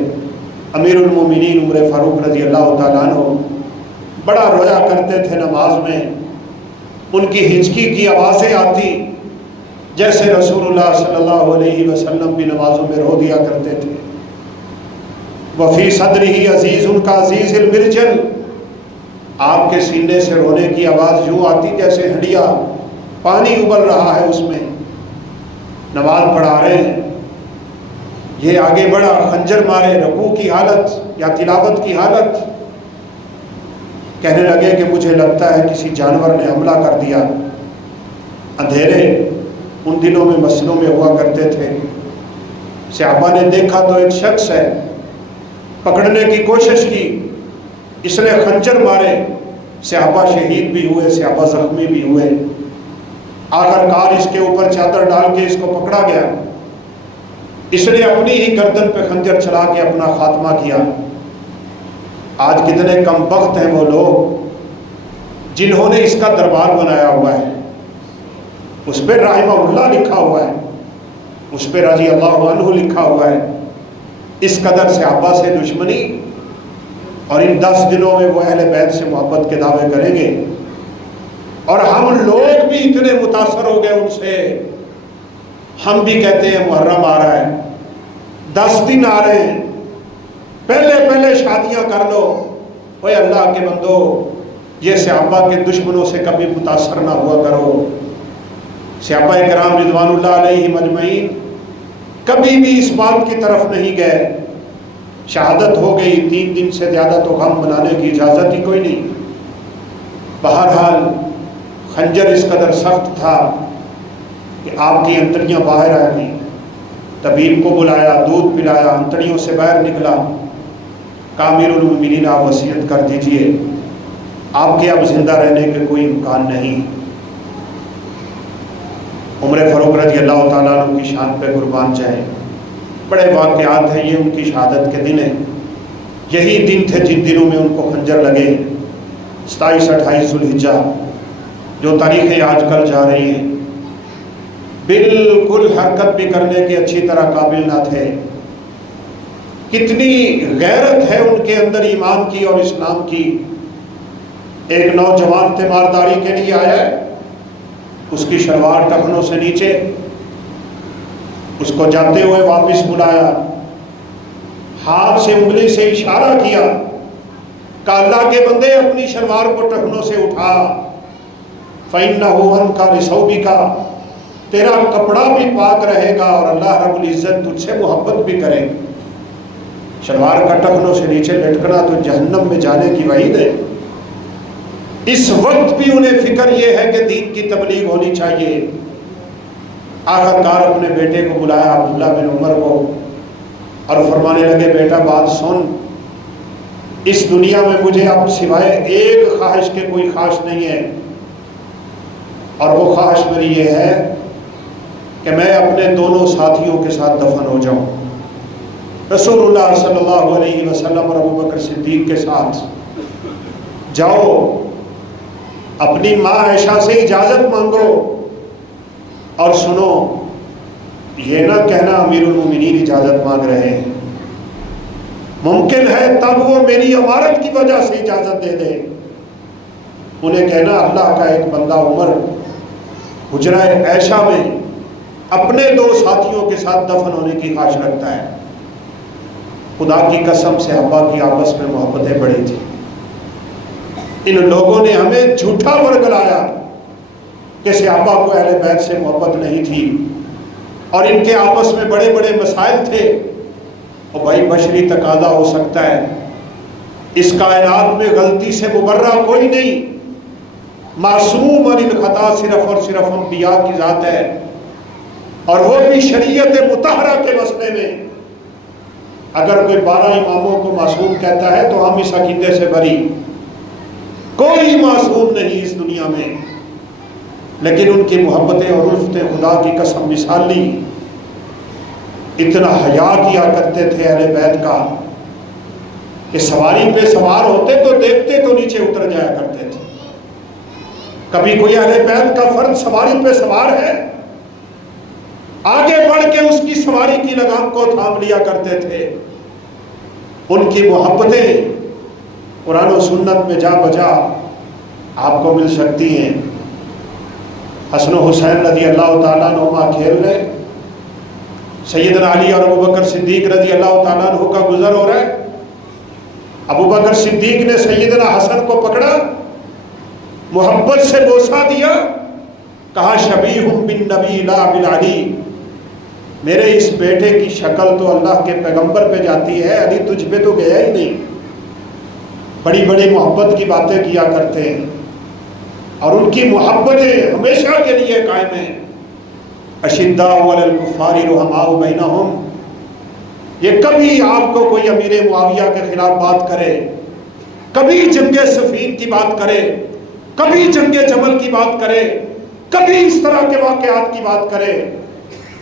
امیر المومنین عمر فاروق رضی اللہ تعالیٰ عنہ، بڑا رویا کرتے تھے نماز میں، ان کی ہچکی کی آوازیں آتی جیسے رسول اللہ صلی اللہ علیہ وسلم بھی نمازوں میں رو دیا کرتے تھے۔ وفی صدرہ عزیز ان کا عزیز المرجل، آپ کے سینے سے رونے کی آواز یوں آتی جیسے ہنڈیا پانی ابل رہا ہے اس میں، نماز پڑھا رہے ہیں، یہ آگے بڑھا، خنجر مارے، رکوع کی حالت یا تلاوت کی حالت، کہنے لگے کہ مجھے لگتا ہے کسی جانور نے حملہ کر دیا۔ اندھیرے ان دنوں میں مسجدوں میں ہوا کرتے تھے، صحابہ نے دیکھا تو ایک شخص ہے، پکڑنے کی کوشش کی، اس نے خنجر مارے، صحابہ شہید بھی ہوئے، صحابہ زخمی بھی ہوئے، آخر کار اس کے اوپر چادر ڈال کے اس کو پکڑا گیا، اس نے اپنی ہی گردن پہ خنجر چلا کے اپنا خاتمہ کیا۔ آج کتنے کم بخت ہیں وہ لوگ جنہوں نے اس کا دربار بنایا ہوا ہے، اس پہ رحمہ اللہ لکھا ہوا ہے، اس پہ رضی اللہ عنہ لکھا ہوا ہے۔ اس قدر صحابہ سے دشمنی، اور ان 10 دنوں میں وہ اہل بیت سے محبت کے دعوے کریں گے، اور ہم لوگ بھی اتنے متاثر ہو گئے ان سے، ہم بھی کہتے ہیں محرم آ رہا ہے، 10 دن آ رہے ہیں، پہلے شادیاں کر لو۔ اوے اللہ کے بندو، یہ صحابہ کے دشمنوں سے کبھی متاثر نہ ہوا کرو۔ صحابہ کرام رضوان اللہ علیہم اجمعین کبھی بھی اس بات کی طرف نہیں گئے، شہادت ہو گئی 3 دن سے زیادہ تو غم منانے کی اجازت ہی کوئی نہیں۔ بہرحال خنجر اس قدر سخت تھا کہ آپ کی انتڑیاں باہر آ گئیں، طبیب کو بلایا، دودھ پلایا، انتڑیوں سے باہر نکلا، کہا امیر المومنین آپ وصیت کر دیجئے، آپ کے اب زندہ رہنے کے کوئی امکان نہیں۔ عمر فاروق رضی اللہ تعالیٰ عنہ کی شان پہ قربان جائیں، بڑے واقعات ہیں، یہ ان کی شہادت کے دن ہیں، یہی دن تھے جن دنوں میں ان کو خنجر لگے، 27-28 ذوالحجہ، جو تاریخیں آج کل جا رہی ہیں، بالکل حرکت بھی کرنے کے اچھی طرح قابل نہ تھے۔ کتنی غیرت ہے ان کے اندر ایمان کی اور اسلام کی۔ ایک نوجوان تیمارداری کے لیے آیا ہے، اس کی شلوار ٹخنوں سے نیچے، اس کو جاتے ہوئے واپس بلایا، ہاتھ سے انگلی سے اشارہ کیا، کہا اللہ کے بندے اپنی شلوار کو ٹخنوں سے اٹھا، فَإِنَّهُ عَنْكَ لِثَوْبِكَ، تیرا کپڑا بھی پاک رہے گا اور اللہ رب العزت تجھ سے محبت بھی کرے۔ شلوار کا ٹخنوں سے نیچے لٹکنا تو جہنم میں جانے کی وعید ہے۔ اس وقت بھی انہیں فکر یہ ہے کہ دین کی تبلیغ ہونی چاہیے۔ آخر کار اپنے بیٹے کو بلایا، عبداللہ بن عمر کو، اور فرمانے لگے بیٹا بات سن، اس دنیا میں مجھے اب سوائے ایک خواہش کے کوئی خواہش نہیں ہے، اور وہ خواہش میری یہ ہے کہ میں اپنے دونوں ساتھیوں کے ساتھ دفن ہو جاؤں، رسول اللہ صلی اللہ علیہ وسلم اور ابوبکر صدیق کے ساتھ۔ جاؤ اپنی ماں عائشہ سے اجازت مانگو، اور سنو یہ نہ کہنا امیر المومنین اجازت مانگ رہے ہیں، ممکن ہے تب وہ میری امارت کی وجہ سے اجازت دے دے، انہیں کہنا اللہ کا ایک بندہ عمر حجرہ عائشہ میں اپنے 2 ساتھیوں کے ساتھ دفن ہونے کی خواہش رکھتا ہے۔ خدا کی قسم صحابہ کی آپس میں محبتیں بڑی تھی، ان لوگوں نے ہمیں جھوٹا ورگلایا کہ صحابہ کو اہل بیت سے محبت نہیں تھی، اور ان کے آپس میں بڑے بڑے مسائل تھے۔ اور بھائی بشری تقاضا ہو سکتا ہے، اس کائنات میں غلطی سے مبرہ کوئی نہیں، معصوم عن الخطا صرف اور صرف انبیاء کی ذات ہے، اور وہ بھی شریعت مطہرہ کے مسئلے میں۔ اگر کوئی 12 اماموں کو معصوم کہتا ہے تو ہم اس عقیدے سے بری، کوئی معصوم نہیں اس دنیا میں، لیکن ان کی محبتیں اور الفتیں خدا کی قسم مثالی، اتنا حیا کیا کرتے تھے اہل بیت کا کہ سواری پہ سوار ہوتے تو دیکھتے تو نیچے اتر جایا کرتے تھے۔ کبھی کوئی اہل بیت کا فرد سواری پہ سوار ہے، آگے بڑھ کے اس کی سواری کی لگام کو تھام لیا کرتے تھے۔ ان کی محبتیں قرآن و سنت میں جا بجا آپ کو مل سکتی ہیں۔ حسن و حسین رضی اللہ تعالیٰ عنہما کھیل رہے، سیدنا علی اور ابوبکر صدیق رضی اللہ تعالیٰ عنہ کا گزر ہو رہا ہے، ابو بکر صدیق نے سیدنا حسن کو پکڑا، محبت سے بوسہ دیا، کہا شبیہ بالنبی لا بالعلی، میرے اس بیٹے کی شکل تو اللہ کے پیغمبر پہ جاتی ہے، علی تجھ پہ تو گیا ہی نہیں۔ بڑی بڑی محبت کی باتیں کیا کرتے ہیں اور ان کی محبتیں ہمیشہ کے لیے قائم ہیں۔ اشداء علی الکفار رحماء بینہم، یہ کبھی آپ کو کوئی امیر معاویہ کے خلاف بات کرے، کبھی جنگ صفین کی بات کرے، کبھی جنگ جمل کی بات کرے، کبھی اس طرح کے واقعات کی بات کرے،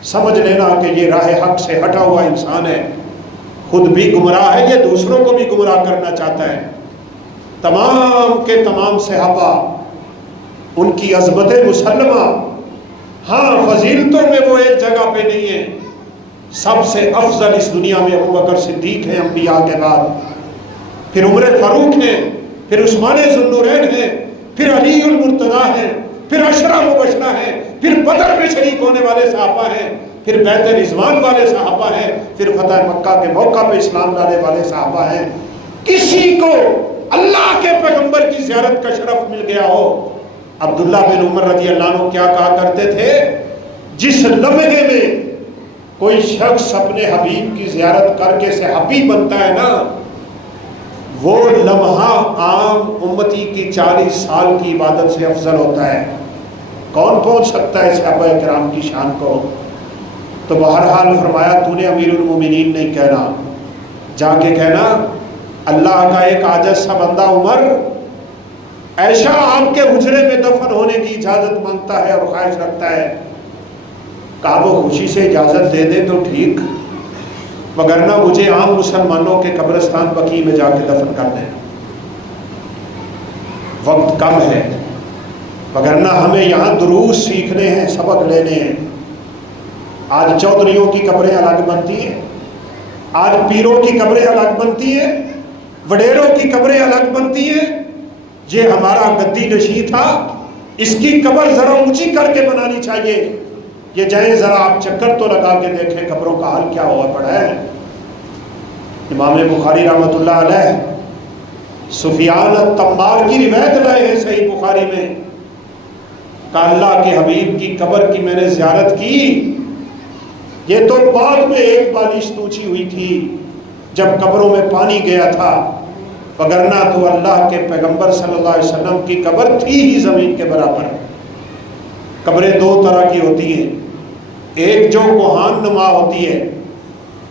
سمجھ لینا کہ یہ راہ حق سے ہٹا ہوا انسان ہے، خود بھی گمراہ ہے، یہ دوسروں کو بھی گمراہ کرنا چاہتا ہے۔ تمام کے تمام صحابہ، ان کی عظمت مسلمہ، ہاں فضیلتوں میں وہ ایک جگہ پہ نہیں ہے، سب سے افضل اس دنیا میں ابو بکر صدیق ہیں انبیاء کے بعد، پھر عمر فاروق ہیں، پھر عثمان ذو النورین ہیں، پھر علی المرتضیٰ ہیں، پھر عشرہ مبشرہ ہیں، پھر بدر میں شریک ہونے والے صحابہ ہیں، پھر بیعت رضوان والے صحابہ ہیں، پھر فتح مکہ کے موقع پہ اسلام لانے والے صحابہ ہیں۔ کسی کو اللہ کے پیغمبر کی زیارت کا شرف مل گیا ہو۔ عبداللہ بن عمر رضی اللہ عنہ کیا کہا کرتے تھے، جس لمحے میں کوئی شخص اپنے حبیب کی زیارت کر کے صحابی بنتا ہے نا، وہ لمحہ عام امتی کی 40 سال کی عبادت سے افضل ہوتا ہے۔ کون پہنچ سکتا ہے صحابہ کرام کی شان کو؟ تو بہرحال فرمایا تو نے امیر المومنین نہیں کہنا، جا کے کہنا اللہ کا ایک عاجز سا بندہ عمر ایشا آپ کے حجرے میں دفن ہونے کی اجازت مانگتا ہے اور خواہش رکھتا ہے۔ کہا وہ خوشی سے اجازت دے دے تو ٹھیک، وگرنہ مجھے عام مسلمانوں کے قبرستان بقیع میں جا کے دفن کر دیں، وقت کم ہے، وگرنہ ہمیں یہاں دروس سیکھنے ہیں، سبق لینے ہیں۔ آج چودھریوں کی قبریں الگ بنتی ہیں، آج پیروں کی قبریں الگ بنتی ہیں، وڈیروں کی قبریں الگ بنتی ہیں۔ یہ ہمارا گدی نشین تھا، اس کی قبر ذرا اونچی کر کے بنانی چاہیے۔ یہ جائیں ذرا آپ چکر تو لگا کے دیکھیں قبروں کا حال کیا ہوا پڑا ہے۔ امام بخاری رحمۃ اللہ علیہ سفیان التمار کی روایت لائے ہیں صحیح بخاری میں، کہ اللہ کے حبیب کی قبر کی میں نے زیارت کی، یہ تو بعد میں ایک بالش اونچی ہوئی تھی جب قبروں میں پانی گیا تھا، وگرنہ تو اللہ کے پیغمبر صلی اللہ علیہ وسلم کی قبر تھی ہی زمین کے برابر۔ قبریں دو طرح کی ہوتی ہیں، ایک جو کوہان نما ہوتی ہے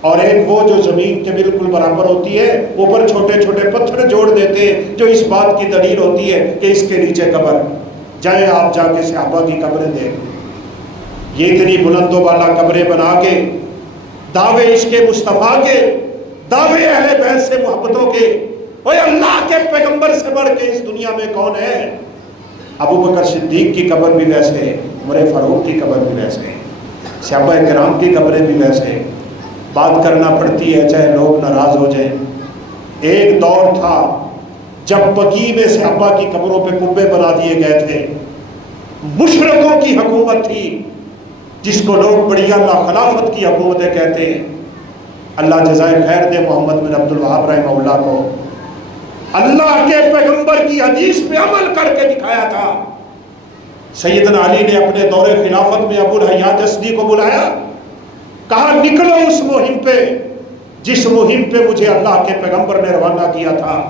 اور ایک وہ جو زمین کے بالکل برابر ہوتی ہے، اوپر چھوٹے چھوٹے پتھر جوڑ دیتے ہیں، جو اس بات کی دلیل ہوتی ہے کہ اس کے نیچے قبر۔ جائیں آپ جا کے صحابہ کی قبریں دیکھیں، یہ اتنی بلند و بالا قبریں بنا کے دعوے عشق مصطفیٰ کے، دعوے اہل بیت سے محبتوں کے، اوے اللہ کے پیغمبر سے بڑھ کے اس دنیا میں کون ہے؟ ابو بکر صدیق کی قبر بھی ویسے ہے، عمر فاروق کی قبر بھی ویسے ہے، صحابہ کرام کی قبریں بھی ویسے ہیں۔ بات کرنا پڑتی ہے چاہے لوگ ناراض ہو جائیں۔ ایک دور تھا جب بقیع میں صحابہ کی قبروں پہ قبے بنا دیے گئے تھے، مشرکوں کی حکومت تھی، جس کو لوگ بڑی اللہ خلافت کی حکومتیں کہتے ہیں۔ اللہ جزائے خیر دے محمد بن عبد الوہاب رحمہ اللہ کو، اللہ کے پیغمبر کی حدیث پہ عمل کر کے دکھایا تھا۔ سیدنا علی نے اپنے دور خلافت میں ابو الحیاج اسدی کو بلایا، کہا نکلو اس مہم پہ جس مہم پہ مجھے اللہ کے پیغمبر نے روانہ کیا تھا۔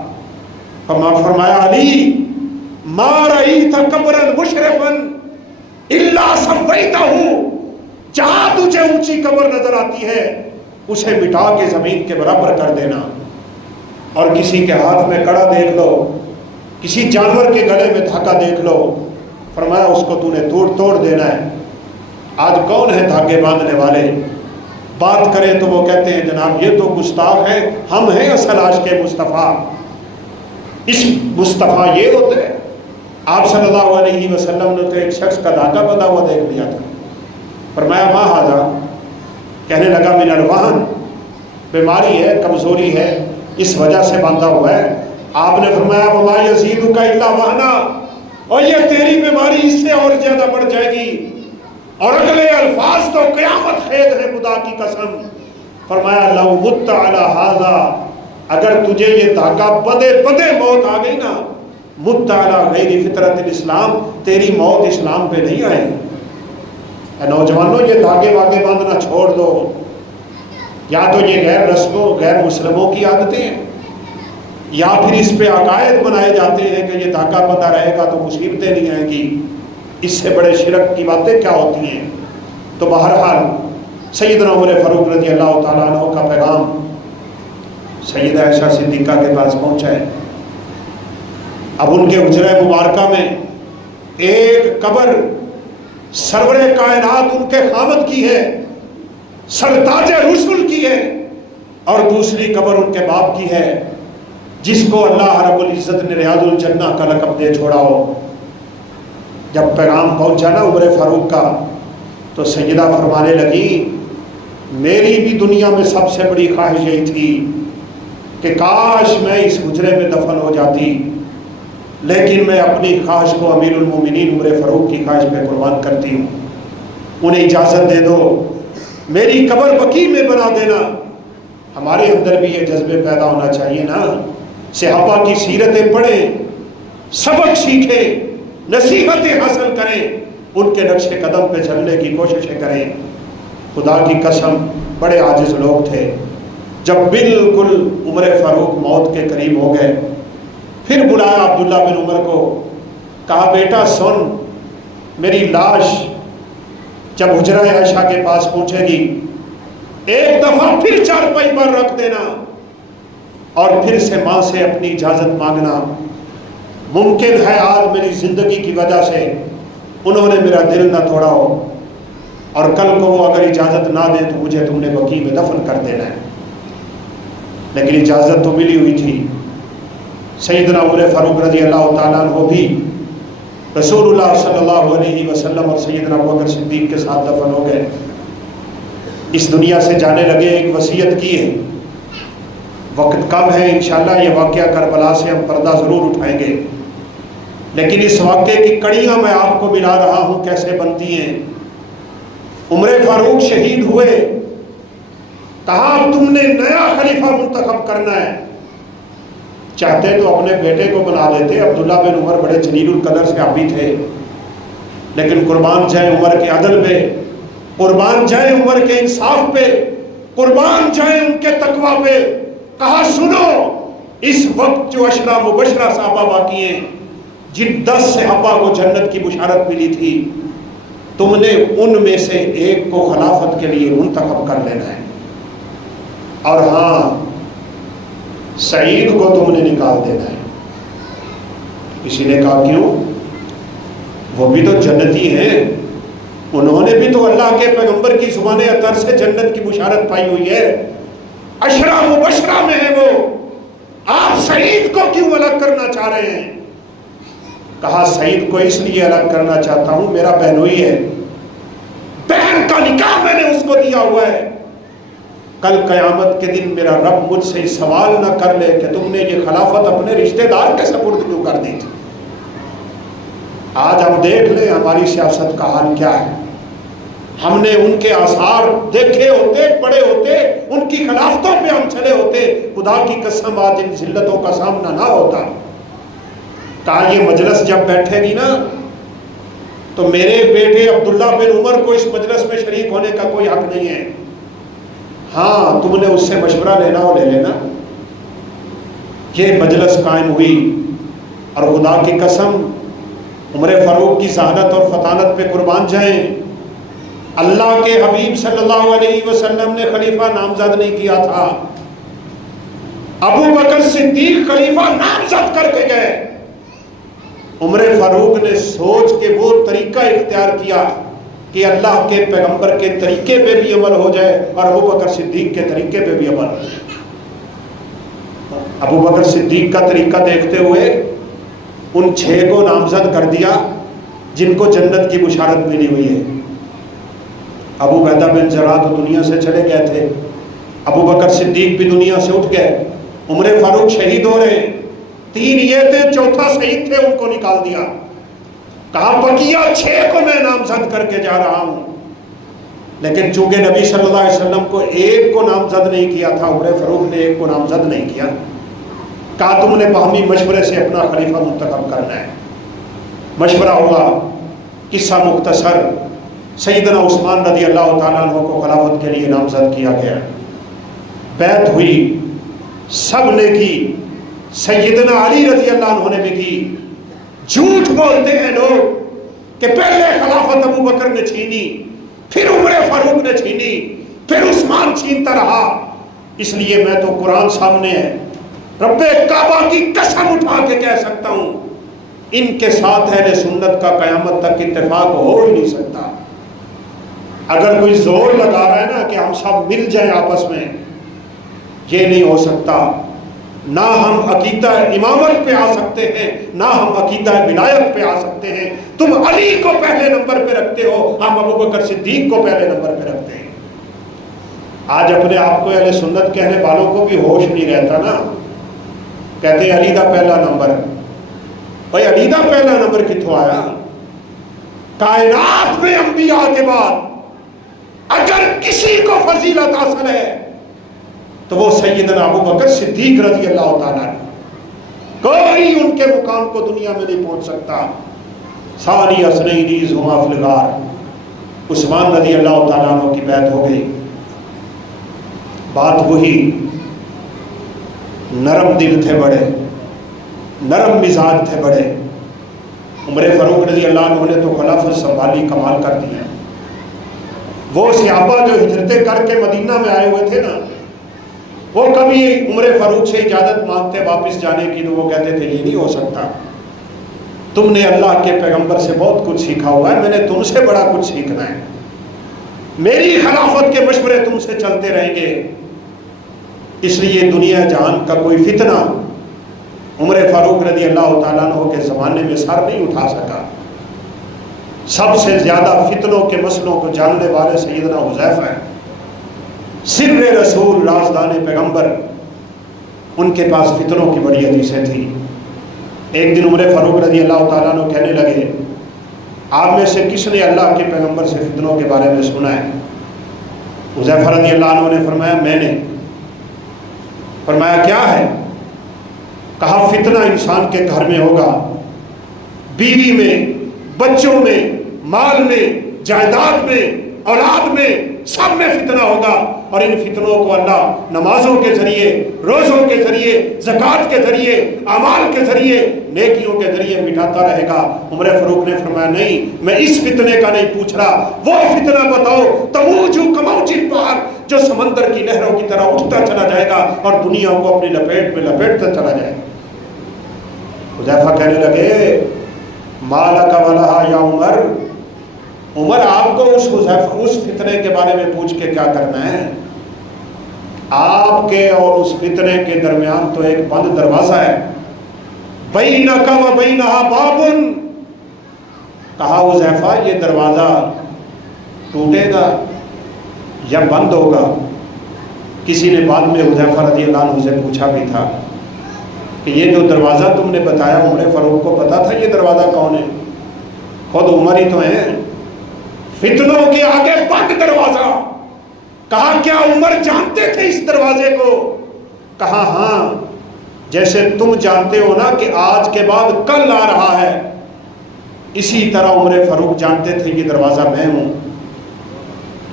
فرمایا علی ما رأیت قبرا مشرفا الا سویتہ، جہاں تجھے اونچی قبر نظر آتی ہے اسے مٹا کے زمین کے برابر کر دینا، اور کسی کے ہاتھ میں کڑا دیکھ لو، کسی جانور کے گلے میں دھاگا دیکھ لو، فرمایا اس کو تو نے توڑ دینا ہے۔ آج کون ہے دھاگے باندھنے والے؟ بات کریں تو وہ کہتے ہیں جناب یہ تو گستاخ ہے، ہم ہیں اصل عاشق مصطفیٰ۔ اس مصطفیٰ یہ ہوتا ہے؟ آپ صلی اللہ علیہ وسلم نے تو ایک شخص کا دھاگا بندھا ہوا دیکھ لیا تھا، فرمایا ما ھذا، کہنے لگا من الوہن، بیماری ہے، کمزوری ہے، اس وجہ سے باندھا ہوا ہے۔ آپ نے فرمایا وما یزیدک الا وہنا، اور یہ تیری بیماری اس سے اور زیادہ بڑھ جائے گی۔ اور اگلے الفاظ تو قیامت خیز ہے خدا کی قسم، فرمایا لو مت علی ھذا اگر تجھے یہ دھاگا بدے بدے موت آ گئی نا، مت علی غیر فطرت الاسلام، تیری موت اسلام پہ نہیں آئے۔ اے نوجوانوں، یہ دھاگے واگے باندھنا چھوڑ دو، یا تو یہ غیر رسموں غیر مسلموں کی عادتیں ہیں، یا پھر اس پہ عقائد بنائے جاتے ہیں کہ یہ دھاگا بندھا رہے گا تو مصیبتیں نہیں آئیں گی، اس سے بڑے شرک کی باتیں کیا ہوتی ہیں۔ تو بہرحال سیدنا عمر فاروق رضی اللہ تعالیٰ عنہ کا پیغام سیدہ عائشہ صدیقہ کے پاس پہنچا ہے۔ اب ان کے حجرہ مبارکہ میں ایک قبر سرور کائنات ان کے خامد کی ہے، سرتاج رسل کی ہے، اور دوسری قبر ان کے باپ کی ہے جس کو اللہ رب العزت نے ریاض الجنہ کا لقب دے چھوڑا ہو۔ جب پیغام پہنچا نا عمر فاروق کا، تو سیدہ فرمانے لگی میری بھی دنیا میں سب سے بڑی خواہش یہی تھی کہ کاش میں اس حجرے میں دفن ہو جاتی، لیکن میں اپنی خواہش کو امیر المومنین عمر فاروق کی خواہش پہ قربان کرتی ہوں، انہیں اجازت دے دو میری قبر بقیع میں بنا دینا۔ ہمارے اندر بھی یہ جذبے پیدا ہونا چاہیے نا، صحابہ کی سیرتیں پڑھیں، سبق سیکھیں، نصیحتیں حاصل کریں، ان کے نقش قدم پہ چلنے کی کوششیں کریں۔ خدا کی قسم بڑے عاجز لوگ تھے، جب بالکل عمر فاروق موت کے قریب ہو گئے، پھر بلایا عبداللہ بن عمر کو، کہا بیٹا سن، میری لاش جب حجرہ عائشہ کے پاس پہنچے گی ایک دفعہ پھر چارپائی پر رکھ دینا اور پھر سے ماں سے اپنی اجازت مانگنا۔ ممکن ہے آج میری زندگی کی وجہ سے انہوں نے میرا دل نہ توڑا ہو، اور کل کو وہ اگر اجازت نہ دیں تو مجھے تم نے بقیع میں دفن کر دینا ہے۔ لیکن اجازت تو ملی ہوئی تھی۔ سیدنا عمر فاروق رضی اللہ تعالیٰ عنہ بھی رسول اللہ صلی اللہ علیہ وسلم اور سیدنا ابوبکر صدیق کے ساتھ دفن ہو گئے، اس دنیا سے جانے لگے۔ ایک وصیت کی ہے، وقت کم ہے، انشاءاللہ یہ واقعہ کربلا سے ہم پردہ ضرور اٹھائیں گے، لیکن اس واقعے کی کڑیاں میں آپ کو ملا رہا ہوں کیسے بنتی ہیں۔ عمر فاروق شہید ہوئے، کہا اب تم نے نیا خلیفہ منتخب کرنا ہے۔ چاہتے تو اپنے بیٹے کو بنا لیتے، عبداللہ بن عمر بڑے جلیل القدر صحابی تھے، لیکن قربان جائیں عمر کے عدل پہ، قربان جائیں عمر کے انصاف پہ، قربان جائیں ان کے تقوی پہ۔ کہا سنو، اس وقت جو عشرہ مبشرہ صحابہ باقی ہیں، جن 10 صحابہ کو جنت کی بشارت ملی تھی، تم نے ان میں سے ایک کو خلافت کے لیے منتخب کر لینا ہے، اور ہاں سعید کو تم نے نکال دینا ہے۔ کسی نے کہا کیوں؟ وہ بھی تو جنتی ہیں، انہوں نے بھی تو اللہ کے پیغمبر کی زبان اطہر سے جنت کی بشارت پائی ہوئی ہے، عشرہ مبشرہ میں ہے وہ، آپ سعید کو کیوں الگ کرنا چاہ رہے ہیں؟ کہا سعید کو اس لیے الگ کرنا چاہتا ہوں، میرا بہنوئی ہے، بہن کا نکاح میں نے اس کو دیا ہوا ہے، کل قیامت کے دن میرا رب مجھ سے سوال نہ کر لے کہ تم نے یہ خلافت اپنے رشتہ دار کے سپرد کیوں کر دی تھی۔ آج ہم دیکھ لیں ہماری سیاست کا حال کیا ہے، ہم نے ان کے آثار دیکھے ہوتے، پڑھے ہوتے، ان کی خلافتوں پہ ہم چلے ہوتے، خدا کی قسم آج ان ذلتوں کا سامنا نہ ہوتا۔ کہا یہ مجلس جب بیٹھے گی نا تو میرے بیٹے عبداللہ بن عمر کو اس مجلس میں شریک ہونے کا کوئی حق نہیں ہے، ہاں تم نے اس سے مشورہ لینا ہو لے لینا۔ یہ مجلس قائم ہوئی، اور خدا کی قسم عمر فاروق کی ذہانت اور فطانت پہ قربان جائیں، اللہ کے حبیب صلی اللہ علیہ وسلم نے خلیفہ نامزد نہیں کیا تھا، ابو بکر صدیق خلیفہ نامزد کر کے گئے۔ عمر فاروق نے سوچ کے وہ طریقہ اختیار کیا کہ اللہ کے پیغمبر کے طریقے پہ بھی عمل ہو جائے اور ابو بکر صدیق کے طریقے پہ بھی عمل ہو جائے۔ ابو بکر صدیق کا طریقہ دیکھتے ہوئے ان 6 کو نامزد کر دیا جن کو جنت کی بشارت ملی ہوئی ہے۔ ابو عبیدہ بن جراح تو دنیا سے چلے گئے تھے، ابو بکر صدیق بھی دنیا سے اٹھ گئے، عمر فاروق شہید ہو رہے ہیں، 3 یہ تھے، چوتھا شہید تھے، ان کو نکال دیا۔ کہا بقیہ 6 کو میں نامزد کر کے جا رہا ہوں۔ لیکن چونکہ نبی صلی اللہ علیہ وسلم کو ایک کو نامزد نہیں کیا تھا، عمر فاروق نے ایک کو نامزد نہیں کیا، کہا تم نے باہمی مشورے سے اپنا خلیفہ منتخب کرنا ہے۔ مشورہ ہوا، قصہ مختصر، سیدنا عثمان رضی اللہ تعالیٰ عنہ کو خلافت کے لیے نامزد کیا گیا، بیعت ہوئی، سب نے کی، سیدنا علی رضی اللہ عنہ نے بھی کی۔ جھوٹ بولتے ہیں لوگ کہ پہلے خلافت ابو بکر نے چھینی، پھر عمر فاروق نے چھینی، پھر عثمان چھینتا رہا۔ اس لیے میں تو قرآن سامنے ہے، رب کعبہ کی قسم اٹھا کے کہہ سکتا ہوں، ان کے ساتھ اہل سنت کا قیامت تک اتفاق ہو ہی نہیں سکتا۔ اگر کوئی زور لگا رہا ہے نا کہ ہم سب مل جائیں آپس میں، یہ نہیں ہو سکتا۔ نہ ہم عقیدہ امامت پہ آ سکتے ہیں، نہ ہم عقیدہ ولایت پہ آ سکتے ہیں۔ تم علی کو پہلے نمبر پہ رکھتے ہو، ہم ابو بکر صدیق کو پہلے نمبر پہ رکھتے ہیں۔ آج اپنے آپ کو اہل سنت کہنے والوں کو بھی ہوش نہیں رہتا نا، کہتے ہیں علی دا پہلا نمبر۔ بھائی علی دا پہلا نمبر کتوں آیا؟ کائنات میں انبیاء کے بعد اگر کسی کو فضیلت حاصل ہے تو وہ سیدنا ابو بکر صدیق رضی اللہ تعالیٰ عنہ، کوئی ان کے مقام کو دنیا میں نہیں پہنچ سکتا۔ ثانی اثنین اذ ہما فی الغار، عثمان رضی اللہ تعالیٰ عنہ کی بیعت ہو گئی۔ بات وہی، نرم دل تھے بڑے، نرم مزاج تھے بڑے۔ عمر فاروق رضی اللہ عنہ نے تو خلافت سنبھالی، کمال کر دیا۔ وہ صحابہ جو ہجرتیں کر کے مدینہ میں آئے ہوئے تھے نا، وہ کبھی عمر فاروق سے اجازت مانگتے واپس جانے کی تو وہ کہتے تھے یہ نہیں ہو سکتا، تم نے اللہ کے پیغمبر سے بہت کچھ سیکھا ہوا ہے، میں نے تم سے بڑا کچھ سیکھنا ہے، میری خلافت کے مشورے تم سے چلتے رہیں گے۔ اس لیے دنیا جہان کا کوئی فتنہ عمر فاروق رضی اللہ تعالیٰ عنہ کے زمانے میں سر نہیں اٹھا سکا۔ سب سے زیادہ فتنوں کے مسئلوں کو جاننے والے سیدنا حذیفہ ہیں، سر رسول، رازدان پیغمبر، ان کے پاس فتنوں کی بڑی حدیثیں تھیں۔ ایک دن عمر فاروق رضی اللہ تعالیٰ عنہ کہنے لگے، آپ میں سے کس نے اللہ کے پیغمبر سے فتنوں کے بارے میں سنا ہے؟ حذیفہ رضی اللہ عنہ نے فرمایا میں نے۔ فرمایا کیا ہے؟ کہا فتنہ انسان کے گھر میں ہوگا، بیوی میں، بچوں میں، مال میں، جائیداد میں، اولاد میں، سب میں فتنہ ہوگا، اور ان فتنوں کو اللہ نمازوں کے ذریعے، روزوں کے ذریعے، زکوٰۃ کے ذریعے، اعمال کے ذریعے، نیکیوں کے ذریعے مٹاتا رہے گا۔ عمر فاروق نے فرمایا نہیں، میں اس فتنے کا نہیں پوچھ رہا، وہ فتنہ بتاؤ تموج کموج البحر، جو سمندر کی لہروں کی طرح اٹھتا چلا جائے گا اور دنیا کو اپنی لپیٹ میں لپیٹتا چلا جائے گا۔ حذیفہ کہنے لگے مالک ولہا یا عمر، عمر آپ کو اس فتنے کے بارے میں پوچھ کے کیا کرنا ہے؟ آپ کے اور اس فتنے کے درمیان تو ایک بند دروازہ ہے، بینک و بینہا باب۔ کہا حذیفہ یہ دروازہ ٹوٹے گا یا بند ہوگا؟ کسی نے بعد میں حذیفہ رضی اللہ عنہ سے پوچھا بھی تھا کہ یہ جو دروازہ تم نے بتایا، عمر فاروق کو پتا تھا یہ دروازہ کون ہے؟ خود عمر ہی تو ہیں، فتنوں کے آگے بند دروازہ۔ کہا کیا عمر جانتے تھے اس دروازے کو؟ کہا ہاں، جیسے تم جانتے ہو نا کہ آج کے بعد کل آ رہا ہے، اسی طرح عمر فاروق جانتے تھے یہ دروازہ میں ہوں،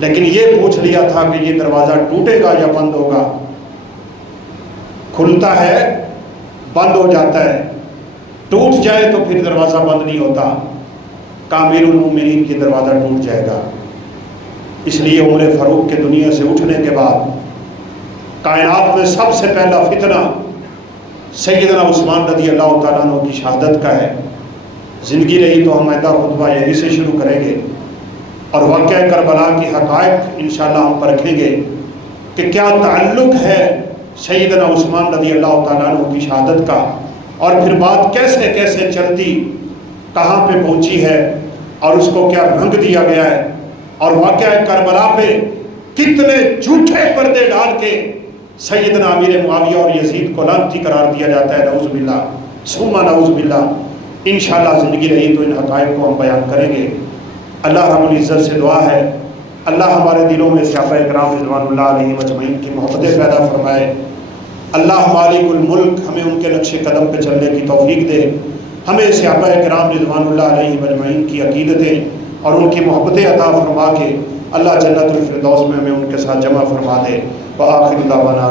لیکن یہ پوچھ لیا تھا کہ یہ دروازہ ٹوٹے گا یا بند ہوگا۔ کھلتا ہے، بند ہو جاتا ہے، ٹوٹ جائے تو پھر دروازہ بند نہیں ہوتا۔ امیر المومنین کی دروازہ ٹوٹ جائے گا۔ اس لیے عمر فاروق کے دنیا سے اٹھنے کے بعد کائنات میں سب سے پہلا فتنہ سیدنا عثمان رضی اللہ تعالیٰ عنہ کی شہادت کا ہے۔ زندگی رہی تو ہم آئندہ خطبہ یہی سے شروع کریں گے اور واقعہ کربلا کی حقائق انشاءاللہ ہم پرکھیں گے کہ کیا تعلق ہے سیدنا عثمان رضی اللہ تعالیٰ عنہ کی شہادت کا، اور پھر بات کیسے کیسے چلتی، کہاں پہ پہنچی ہے، اور اس کو کیا رنگ دیا گیا ہے، اور واقعہ کربلا پہ کتنے جھوٹے پردے ڈال کے سیدنا امیر معاویہ اور یزید کو لعنتی قرار دیا جاتا ہے، نعوذ باللہ ثم نعوذ باللہ۔ انشاءاللہ زندگی رہی تو ان حقائق کو ہم بیان کریں گے۔ اللہ رب العزت سے دعا ہے اللہ ہمارے دلوں میں صحابہ کرام رضوان اللہ علیہ مجمعین کی محبتیں پیدا فرمائے۔ اللہ مالک الملک ہمیں ان کے نقش قدم پہ چلنے کی توفیق دے، ہمیں صحابہ کرام رضوان اللہ علیہ مجمعین کی عقیدتیں اور ان کی محبتیں عطا فرما کے اللہ جنت الفردوس میں ہمیں ان کے ساتھ جمع فرما دے۔ وآخر دعوانا